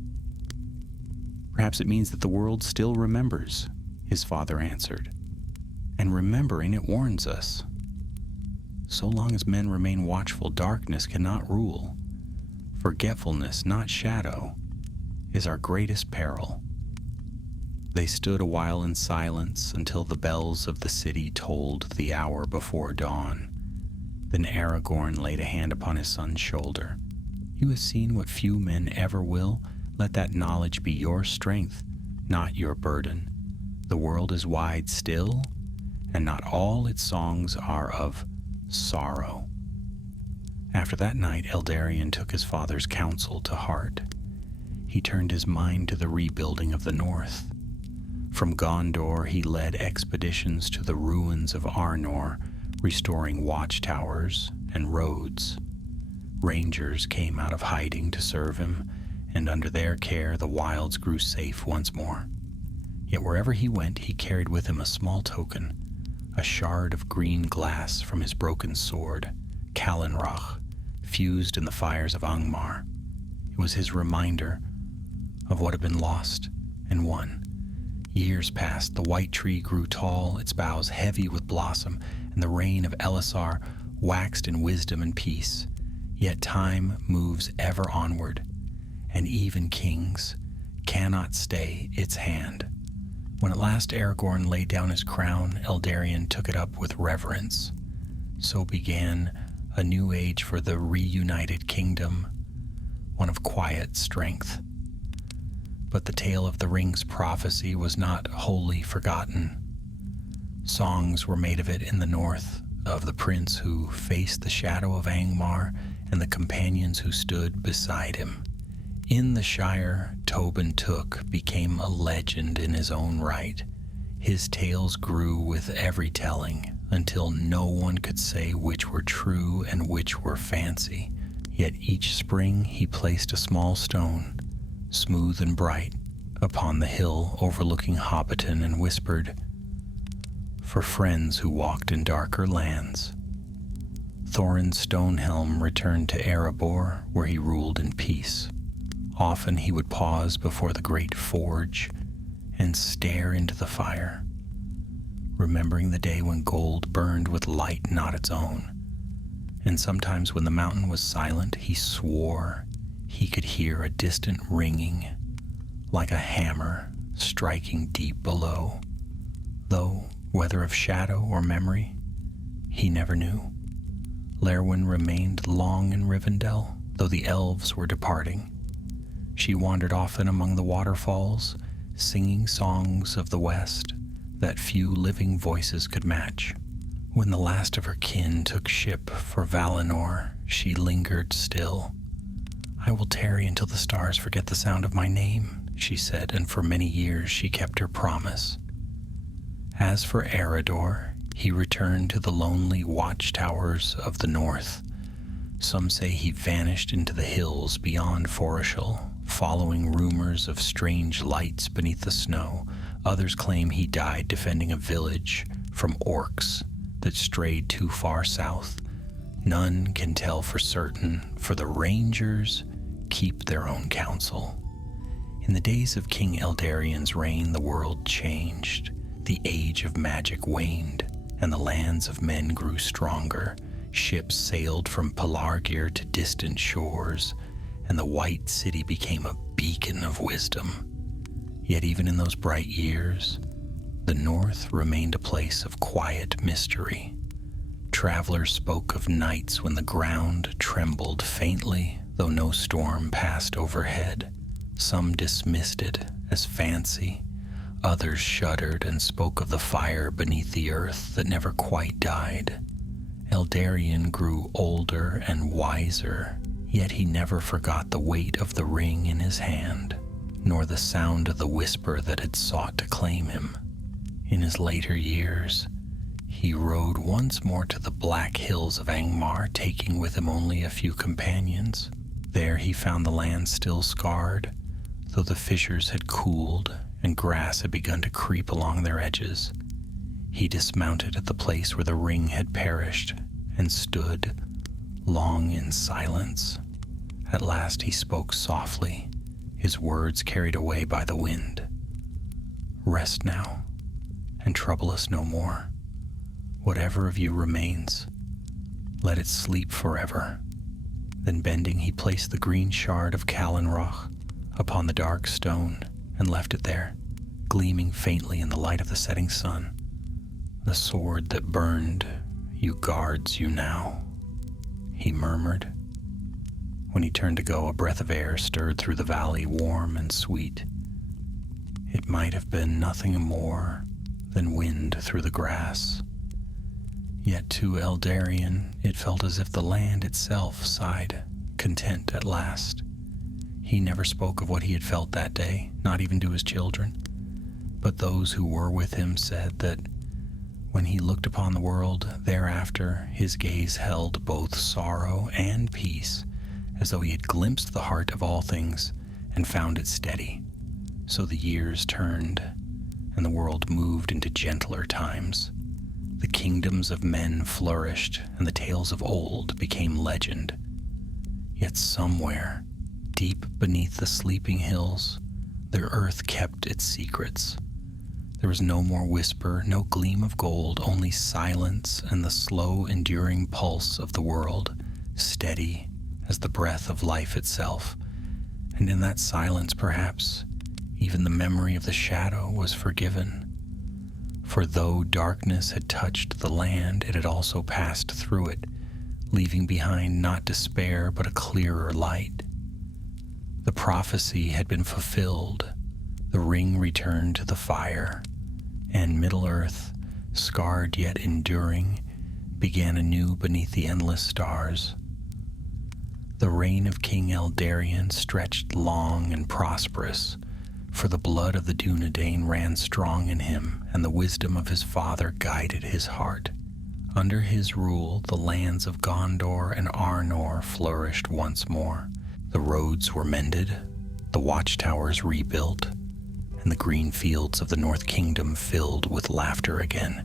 "Perhaps it means that the world still remembers," his father answered. "And remembering it warns us. So long as men remain watchful, darkness cannot rule. Forgetfulness, not shadow, is our greatest peril." They stood a while in silence until the bells of the city tolled the hour before dawn. Then Aragorn laid a hand upon his son's shoulder. "You have seen what few men ever will. Let that knowledge be your strength, not your burden. The world is wide still, and not all its songs are of sorrow." After that night, Eldarion took his father's counsel to heart. He turned his mind to the rebuilding of the North. From Gondor, he led expeditions to the ruins of Arnor, restoring watchtowers and roads. Rangers came out of hiding to serve him, and under their care the wilds grew safe once more. Yet wherever he went, he carried with him a small token, a shard of green glass from his broken sword, Callanroch, fused in the fires of Angmar. It was his reminder of what had been lost and won. Years passed, the white tree grew tall, its boughs heavy with blossom, and the reign of Elisar waxed in wisdom and peace. Yet time moves ever onward, and even kings cannot stay its hand. When at last Aragorn laid down his crown, Eldarion took it up with reverence. So began a new age for the reunited kingdom, one of quiet strength. But the tale of the ring's prophecy was not wholly forgotten. Songs were made of it in the north, of the prince who faced the shadow of Angmar and the companions who stood beside him. In the Shire, Tobin Took became a legend in his own right. His tales grew with every telling, until no one could say which were true and which were fancy. Yet each spring he placed a small stone, smooth and bright, upon the hill overlooking Hobbiton, and whispered, "For friends who walked in darker lands." Thorin Stonehelm returned to Erebor, where he ruled in peace. Often he would pause before the great forge and stare into the fire, remembering the day when gold burned with light not its own. And sometimes when the mountain was silent, he swore he could hear a distant ringing, like a hammer striking deep below, though whether of shadow or memory, he never knew. Lerwin remained long in Rivendell, though the elves were departing. She wandered often among the waterfalls, singing songs of the West that few living voices could match. When the last of her kin took ship for Valinor, she lingered still. "I will tarry until the stars forget the sound of my name," she said, and for many years she kept her promise. As for Eredor, he returned to the lonely watchtowers of the north. Some say he vanished into the hills beyond Foreshal, following rumors of strange lights beneath the snow. Others claim he died defending a village from orcs that strayed too far south. None can tell for certain, for the rangers keep their own counsel. In the days of King Eldarion's reign, the world changed. The age of magic waned, and the lands of men grew stronger. Ships sailed from Pelargir to distant shores, and the White City became a beacon of wisdom. Yet even in those bright years, the North remained a place of quiet mystery. Travelers spoke of nights when the ground trembled faintly, though no storm passed overhead. Some dismissed it as fancy, others shuddered and spoke of the fire beneath the earth that never quite died. Eldarion grew older and wiser, yet he never forgot the weight of the ring in his hand, nor the sound of the whisper that had sought to claim him. In his later years, he rode once more to the black hills of Angmar, taking with him only a few companions. There he found the land still scarred, though the fissures had cooled and grass had begun to creep along their edges. He dismounted at the place where the ring had perished and stood long in silence. At last he spoke softly, his words carried away by the wind. "Rest now, and trouble us no more. Whatever of you remains, let it sleep forever." Then bending, he placed the green shard of Callanroch upon the dark stone and left it there, gleaming faintly in the light of the setting sun. "The sword that burned you guards you now," he murmured. When he turned to go, a breath of air stirred through the valley, warm and sweet. It might have been nothing more than wind through the grass. Yet to Eldarion it felt as if the land itself sighed, content at last. He never spoke of what he had felt that day, not even to his children. But those who were with him said that when he looked upon the world thereafter, his gaze held both sorrow and peace, as though he had glimpsed the heart of all things and found it steady. So the years turned, and the world moved into gentler times. The kingdoms of men flourished, and the tales of old became legend. Yet somewhere, deep beneath the sleeping hills, the earth kept its secrets. There was no more whisper, no gleam of gold, only silence and the slow, enduring pulse of the world, steady as the breath of life itself. And in that silence, perhaps, even the memory of the shadow was forgiven. For though darkness had touched the land, it had also passed through it, leaving behind not despair but a clearer light. The prophecy had been fulfilled, the ring returned to the fire, and Middle-earth, scarred yet enduring, began anew beneath the endless stars. The reign of King Eldarion stretched long and prosperous, for the blood of the Dunedain ran strong in him, and the wisdom of his father guided his heart. Under his rule, the lands of Gondor and Arnor flourished once more. The roads were mended, the watchtowers rebuilt, and the green fields of the North Kingdom filled with laughter again.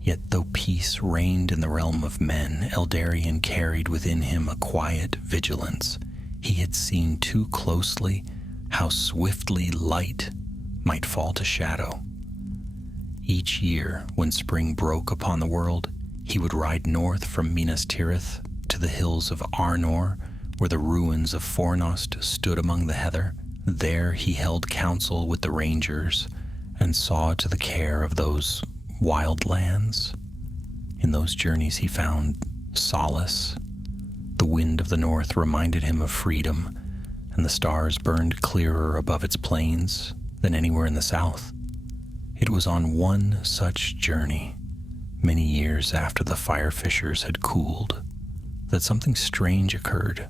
Yet though peace reigned in the realm of men, Eldarion carried within him a quiet vigilance. He had seen too closely how swiftly light might fall to shadow. Each year, when spring broke upon the world, he would ride north from Minas Tirith to the hills of Arnor, where the ruins of Fornost stood among the heather. There he held counsel with the rangers and saw to the care of those wild lands. In those journeys he found solace. The wind of the north reminded him of freedom, and the stars burned clearer above its plains than anywhere in the south. It was on one such journey, many years after the fire fissures had cooled, that something strange occurred.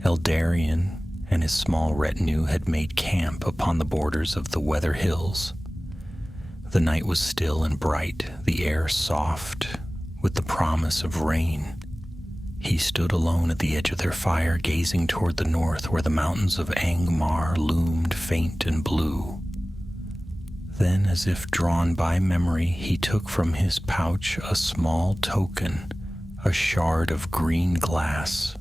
Eldarion and his small retinue had made camp upon the borders of the Weather Hills. The night was still and bright, the air soft with the promise of rain. He stood alone at the edge of their fire, gazing toward the north where the mountains of Angmar loomed faint and blue. Then, as if drawn by memory, he took from his pouch a small token, a shard of green glass,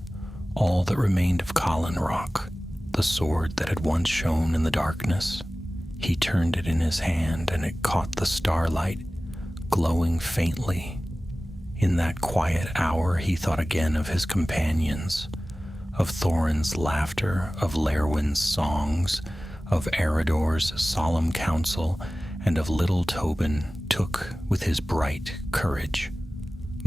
all that remained of Callanroch, the sword that had once shone in the darkness. He turned it in his hand, and it caught the starlight, glowing faintly. In that quiet hour he thought again of his companions, of Thorin's laughter, of Lerwin's songs, of Eredor's solemn counsel, and of little Tobin took with his bright courage.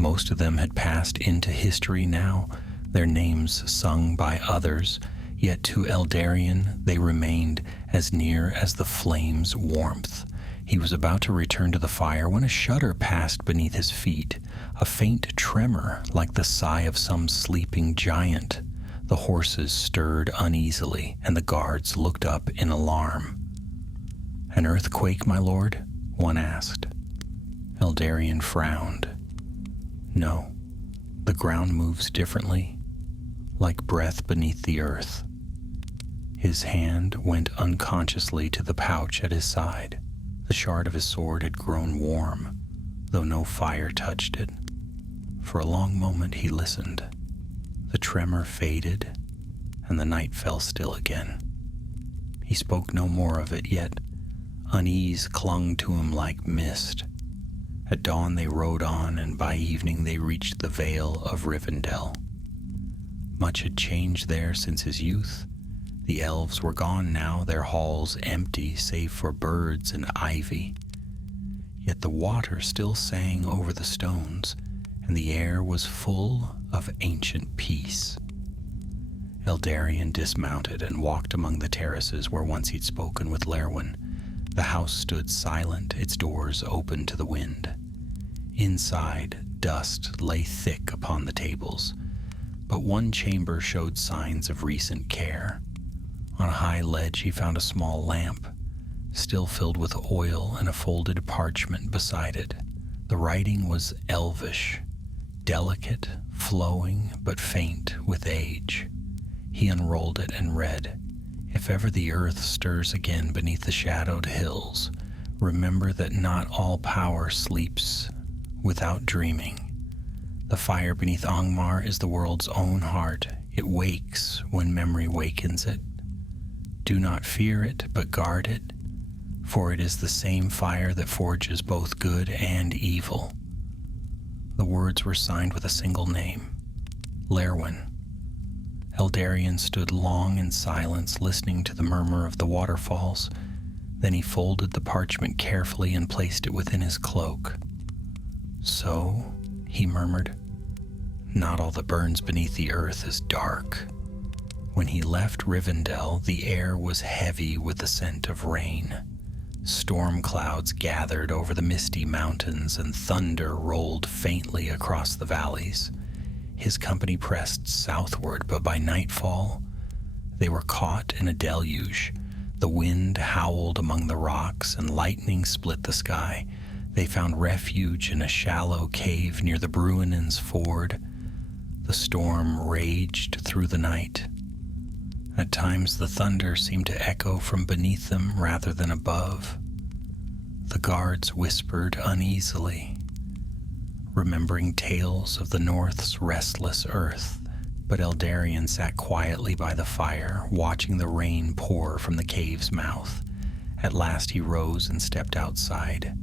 Most of them had passed into history now, their names sung by others, yet to Eldarion they remained as near as the flame's warmth. He was about to return to the fire when a shudder passed beneath his feet, a faint tremor like the sigh of some sleeping giant. The horses stirred uneasily, and the guards looked up in alarm. "An earthquake, my lord?" one asked. Eldarion frowned. "No, the ground moves differently, like breath beneath the earth." His hand went unconsciously to the pouch at his side. The shard of his sword had grown warm, though no fire touched it. For a long moment he listened. The tremor faded, and the night fell still again. He spoke no more of it, yet unease clung to him like mist. At dawn they rode on, and by evening they reached the Vale of Rivendell. Much had changed there since his youth. The elves were gone now, their halls empty save for birds and ivy. Yet the water still sang over the stones, and the air was full of ancient peace. Eldarion dismounted and walked among the terraces where once he'd spoken with Lerwin. The house stood silent, its doors open to the wind. Inside, dust lay thick upon the tables, but one chamber showed signs of recent care. On a high ledge he found a small lamp, still filled with oil, and a folded parchment beside it. The writing was elvish, delicate, flowing, but faint with age. He unrolled it and read, "If ever the earth stirs again beneath the shadowed hills, remember that not all power sleeps without dreaming. The fire beneath Angmar is the world's own heart. It wakes when memory wakens it. Do not fear it, but guard it, for it is the same fire that forges both good and evil." The words were signed with a single name, Lerwin. Eldarion stood long in silence, listening to the murmur of the waterfalls. Then he folded the parchment carefully and placed it within his cloak. "So," he murmured, "not all that burns beneath the earth is dark." When he left Rivendell, the air was heavy with the scent of rain. Storm clouds gathered over the misty mountains, and thunder rolled faintly across the valleys. His company pressed southward, but by nightfall, they were caught in a deluge. The wind howled among the rocks, and lightning split the sky. They found refuge in a shallow cave near the Bruinen's ford. The storm raged through the night. At times the thunder seemed to echo from beneath them rather than above. The guards whispered uneasily, remembering tales of the North's restless earth. But Eldarion sat quietly by the fire, watching the rain pour from the cave's mouth. At last he rose and stepped outside.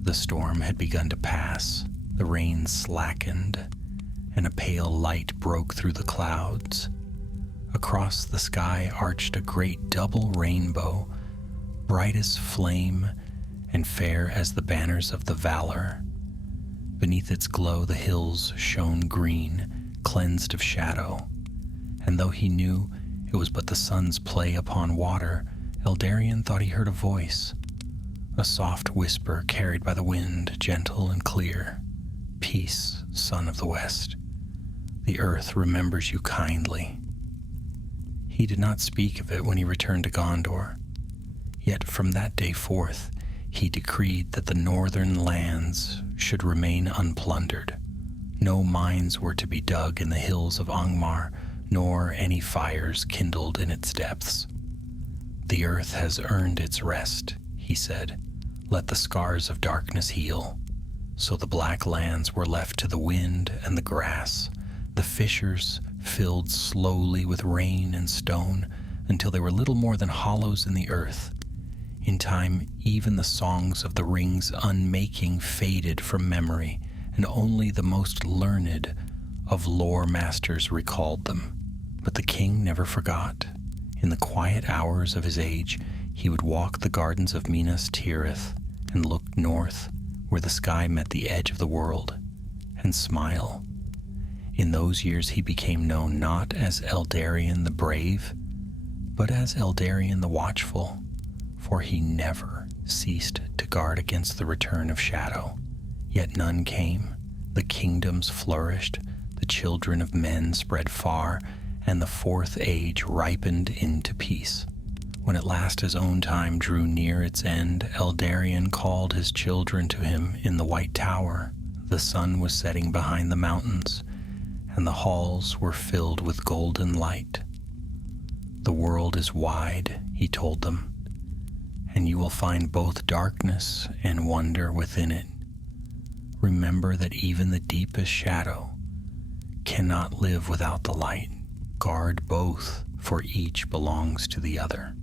The storm had begun to pass. The rain slackened, and a pale light broke through the clouds. Across the sky arched a great double rainbow, bright as flame and fair as the banners of the Valor. Beneath its glow the hills shone green, cleansed of shadow, and though he knew it was but the sun's play upon water, Eldarion thought he heard a voice, a soft whisper carried by the wind, gentle and clear. "Peace, son of the West. The earth remembers you kindly." He did not speak of it when he returned to Gondor. Yet from that day forth, he decreed that the northern lands should remain unplundered. No mines were to be dug in the hills of Angmar, nor any fires kindled in its depths. "The earth has earned its rest," he said. "Let the scars of darkness heal." So the black lands were left to the wind and the grass. The fissures filled slowly with rain and stone until they were little more than hollows in the earth. In time, even the songs of the ring's unmaking faded from memory, and only the most learned of lore masters recalled them. But the king never forgot. In the quiet hours of his age, he would walk the gardens of Minas Tirith and look north, where the sky met the edge of the world, and and smile. In those years he became known not as Eldarion the Brave, but as Eldarion the Watchful, for he never ceased to guard against the return of shadow. Yet none came, the kingdoms flourished, the children of men spread far, and the fourth age ripened into peace. When at last his own time drew near its end, Eldarion called his children to him in the White Tower. The sun was setting behind the mountains, and the halls were filled with golden light. The world is wide, he told them, and you will find both darkness and wonder within it. Remember that even the deepest shadow cannot live without the light. Guard both, for each belongs to the other.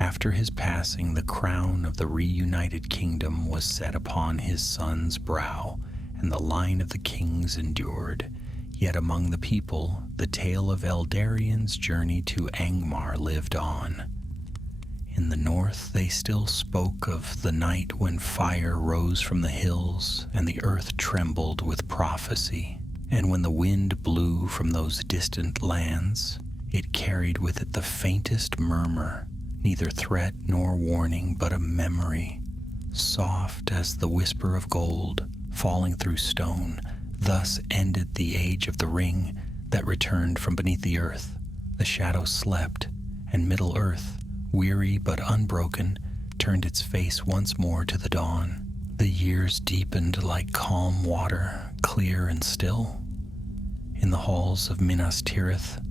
After his passing, the crown of the reunited kingdom was set upon his son's brow, and the line of the kings endured. Yet among the people, the tale of Eldarion's journey to Angmar lived on. In the north, they still spoke of the night when fire rose from the hills and the earth trembled with prophecy. And when the wind blew from those distant lands, it carried with it the faintest murmur, neither threat nor warning, but a memory, soft as the whisper of gold falling through stone. Thus ended the age of the ring that returned from beneath the earth. The shadow slept, and Middle-earth, weary but unbroken, turned its face once more to the dawn. The years deepened like calm water, clear and still. In the halls of Minas Tirith,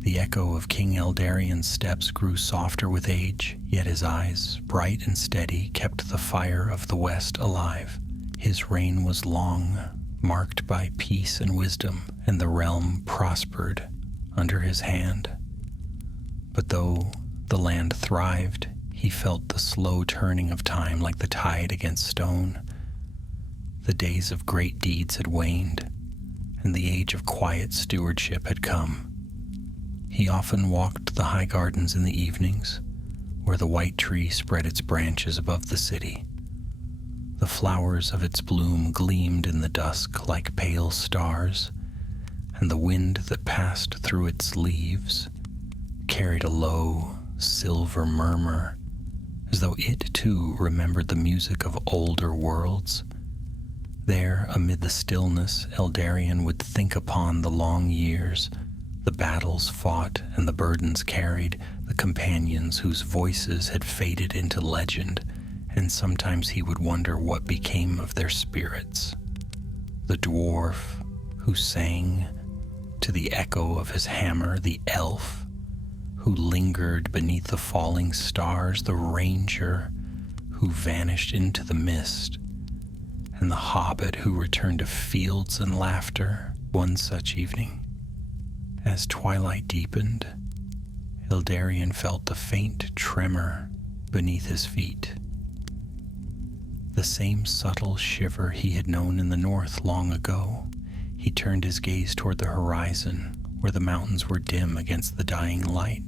the echo of King Eldarion's steps grew softer with age, yet his eyes, bright and steady, kept the fire of the West alive. His reign was long, marked by peace and wisdom, and the realm prospered under his hand. But though the land thrived, he felt the slow turning of time like the tide against stone. The days of great deeds had waned, and the age of quiet stewardship had come. He often walked the high gardens in the evenings, where the white tree spread its branches above the city. The flowers of its bloom gleamed in the dusk like pale stars, and the wind that passed through its leaves carried a low, silver murmur, as though it too remembered the music of older worlds. There, amid the stillness, Eldarion would think upon the long years, the battles fought and the burdens carried, the companions whose voices had faded into legend, and sometimes he would wonder what became of their spirits. The dwarf who sang to the echo of his hammer, the elf who lingered beneath the falling stars, the ranger who vanished into the mist, and the hobbit who returned to fields and laughter. One such evening, as twilight deepened, Eldarion felt the faint tremor beneath his feet. The same subtle shiver he had known in the north long ago. He turned his gaze toward the horizon, where the mountains were dim against the dying light.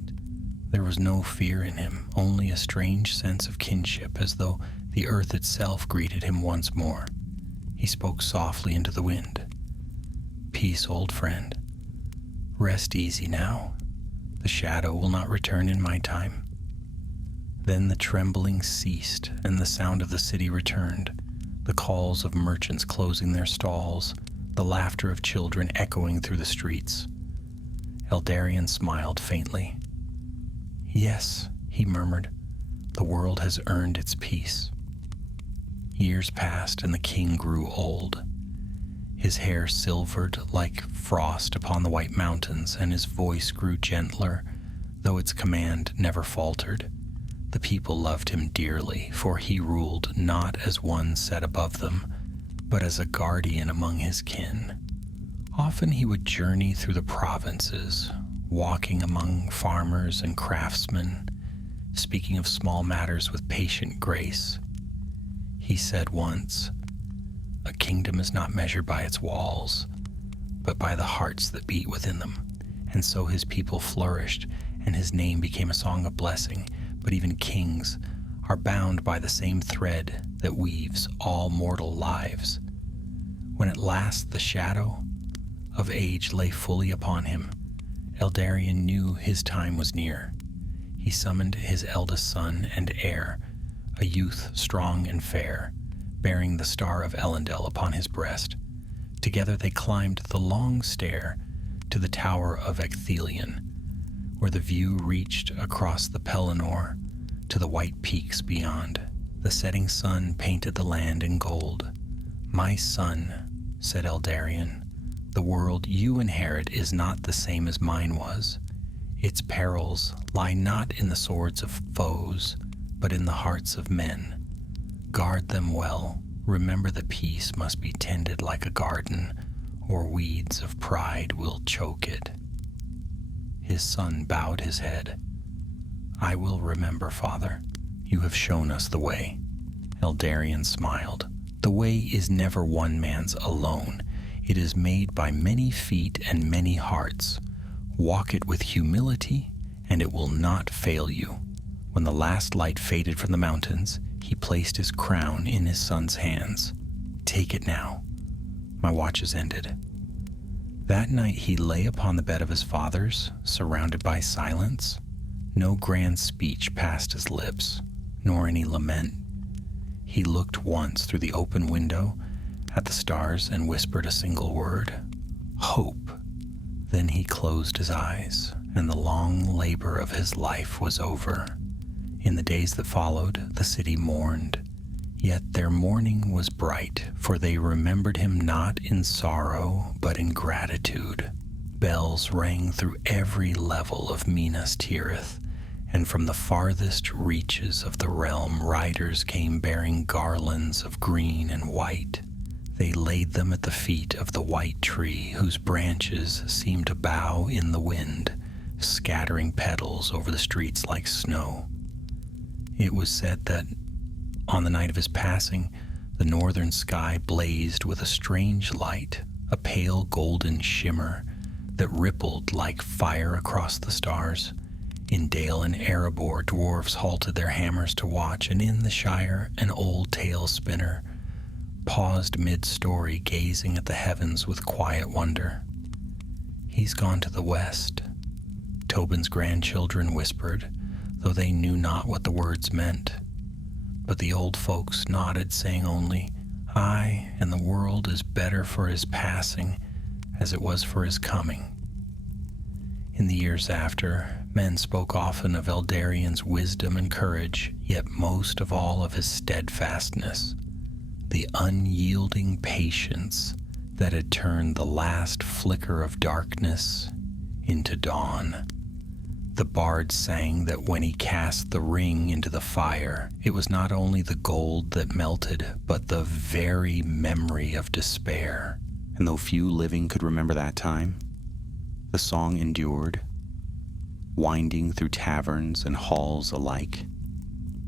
There was no fear in him, only a strange sense of kinship, as though the earth itself greeted him once more. He spoke softly into the wind. "Peace, old friend. Rest easy now. The shadow will not return in my time." Then the trembling ceased, and the sound of the city returned, the calls of merchants closing their stalls, the laughter of children echoing through the streets. Eldarion smiled faintly. "Yes," he murmured, "the world has earned its peace." Years passed, and the king grew old. His hair silvered like frost upon the white mountains, and his voice grew gentler, though its command never faltered. The people loved him dearly, for he ruled not as one set above them, but as a guardian among his kin. Often he would journey through the provinces, walking among farmers and craftsmen, speaking of small matters with patient grace. He said once, "A kingdom is not measured by its walls, but by the hearts that beat within them." And so his people flourished, and his name became a song of blessing. But even kings are bound by the same thread that weaves all mortal lives. When at last the shadow of age lay fully upon him, Eldarion knew his time was near. He summoned his eldest son and heir, a youth strong and fair, bearing the star of Elendil upon his breast. Together they climbed the long stair to the tower of Ecthelion, where the view reached across the Pelennor to the white peaks beyond. The setting sun painted the land in gold. "My son," said Eldarion, "the world you inherit is not the same as mine was. Its perils lie not in the swords of foes, but in the hearts of men. Guard them well. Remember that peace must be tended like a garden, or weeds of pride will choke it." His son bowed his head. "I will remember, father. You have shown us the way." Eldarion smiled. "The way is never one man's alone. It is made by many feet and many hearts. Walk it with humility, and it will not fail you." When the last light faded from the mountains, he placed his crown in his son's hands. "Take it now. My watch is ended." That night he lay upon the bed of his fathers, surrounded by silence. No grand speech passed his lips, nor any lament. He looked once through the open window at the stars and whispered a single word: "Hope." Then he closed his eyes, and the long labor of his life was over. In the days that followed, the city mourned. Yet their mourning was bright, for they remembered him not in sorrow, but in gratitude. Bells rang through every level of Minas Tirith, and from the farthest reaches of the realm riders came bearing garlands of green and white. They laid them at the feet of the white tree, whose branches seemed to bow in the wind, scattering petals over the streets like snow. It was said that on the night of his passing, the northern sky blazed with a strange light, a pale golden shimmer that rippled like fire across the stars. In Dale and Erebor, dwarves halted their hammers to watch, and in the Shire, an old tale spinner paused mid-story, gazing at the heavens with quiet wonder. "He's gone to the west," Tobin's grandchildren whispered, though they knew not what the words meant. But the old folks nodded, saying only, "Aye, and the world is better for his passing as it was for his coming." In the years after, men spoke often of Eldarion's wisdom and courage, yet most of all of his steadfastness, the unyielding patience that had turned the last flicker of darkness into dawn. The bard sang that when he cast the ring into the fire, it was not only the gold that melted, but the very memory of despair. And though few living could remember that time, the song endured, winding through taverns and halls alike,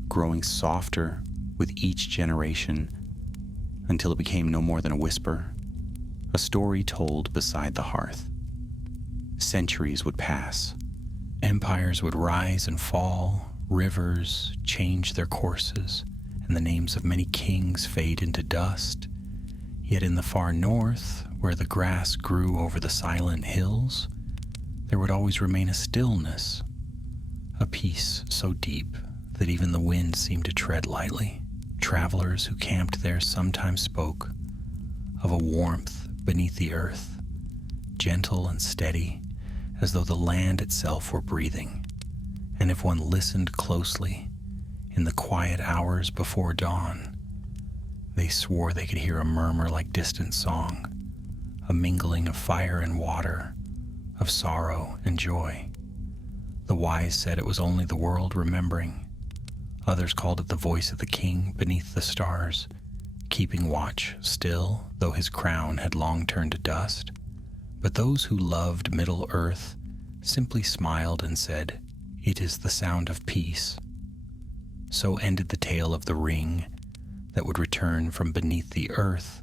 growing softer with each generation until it became no more than a whisper, a story told beside the hearth. Centuries would pass. Empires would rise and fall, rivers change their courses, and the names of many kings fade into dust. Yet in the far north, where the grass grew over the silent hills, there would always remain a stillness, a peace so deep that even the wind seemed to tread lightly. Travelers who camped there sometimes spoke of a warmth beneath the earth, gentle and steady, as though the land itself were breathing. And if one listened closely, in the quiet hours before dawn, they swore they could hear a murmur like distant song, a mingling of fire and water, of sorrow and joy. The wise said it was only the world remembering. Others called it the voice of the king beneath the stars, keeping watch still, though his crown had long turned to dust. But those who loved Middle-earth simply smiled and said, "It is the sound of peace." So ended the tale of the ring that would return from beneath the earth,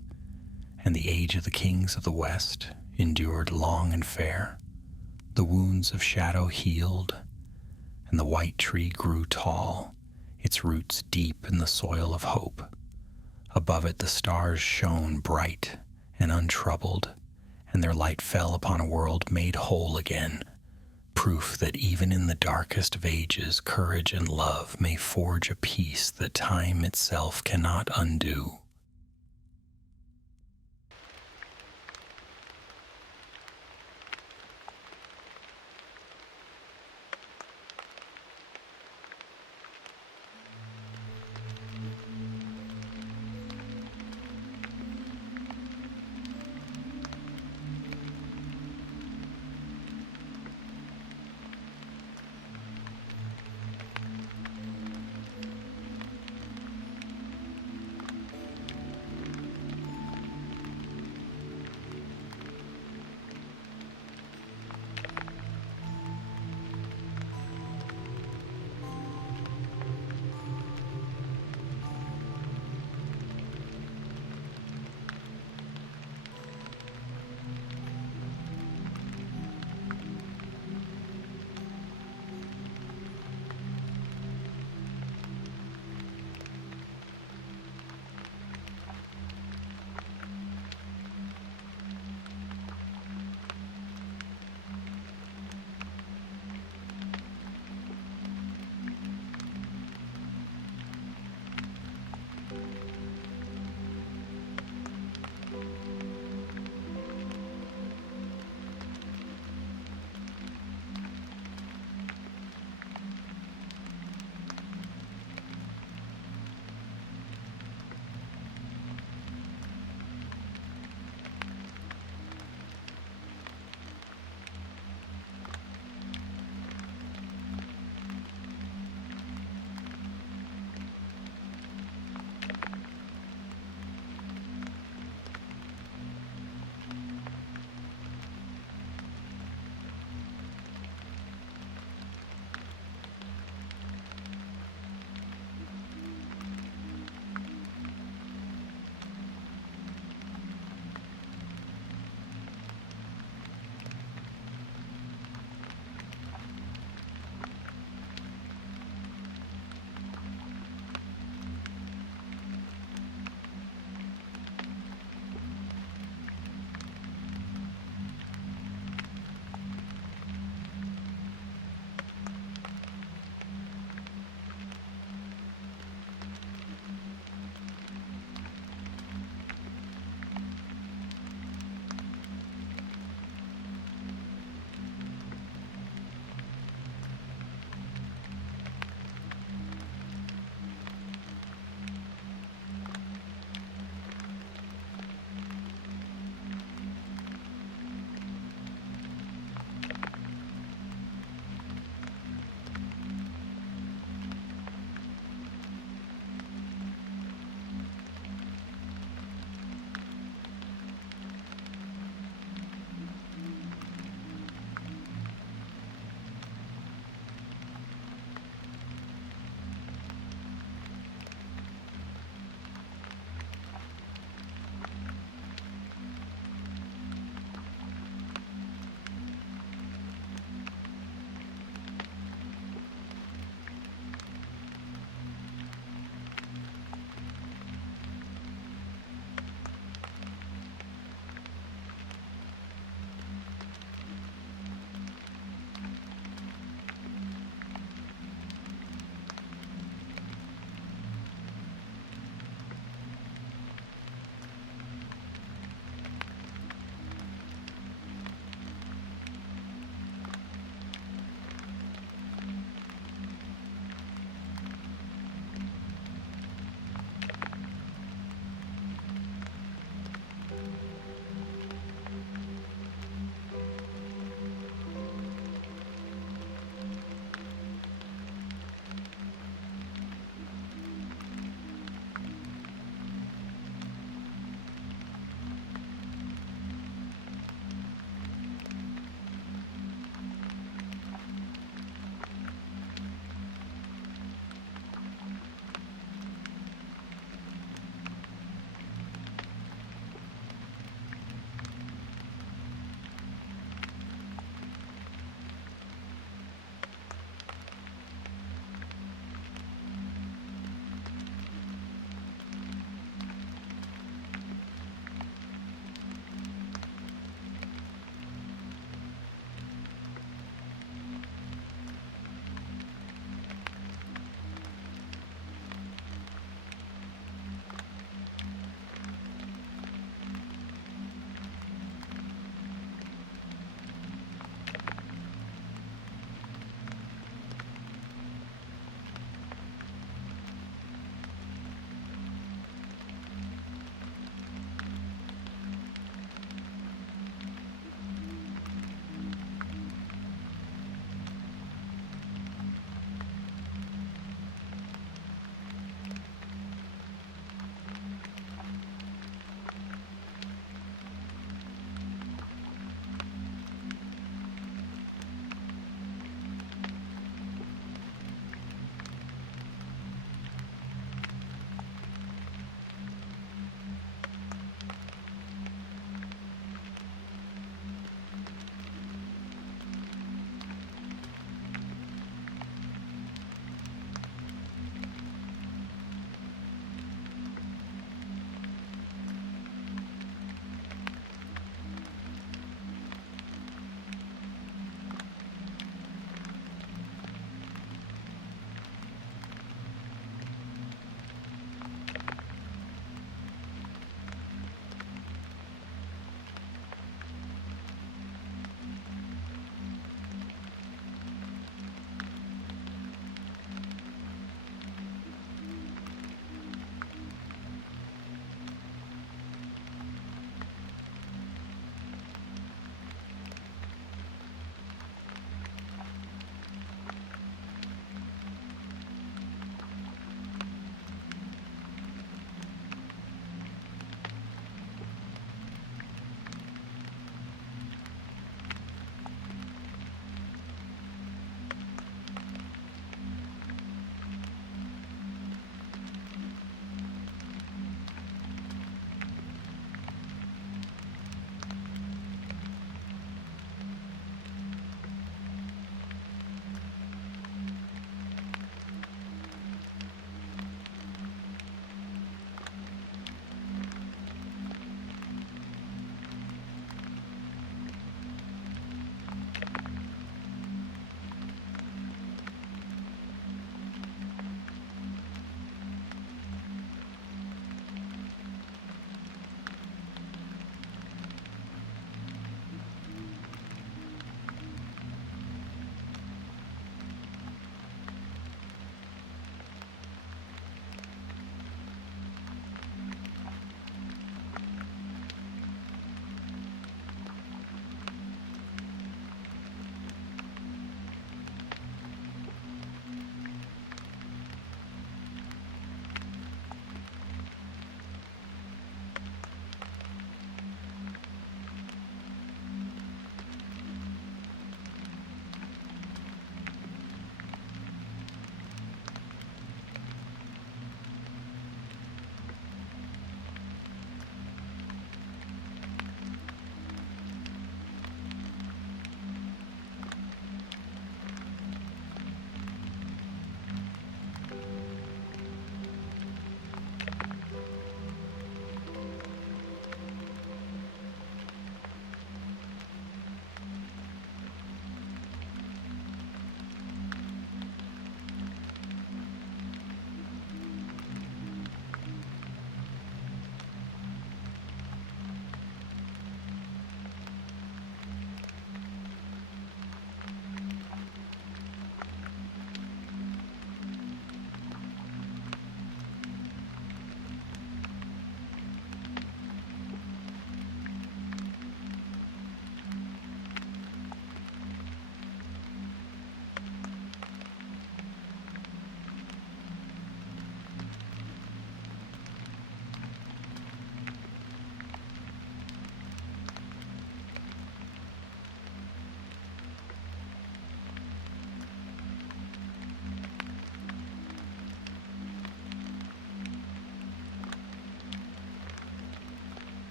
and the age of the kings of the West endured long and fair. The wounds of shadow healed, and the white tree grew tall, its roots deep in the soil of hope. Above it the stars shone bright, and untroubled, and their light fell upon a world made whole again, proof that even in the darkest of ages courage and love may forge a peace that time itself cannot undo.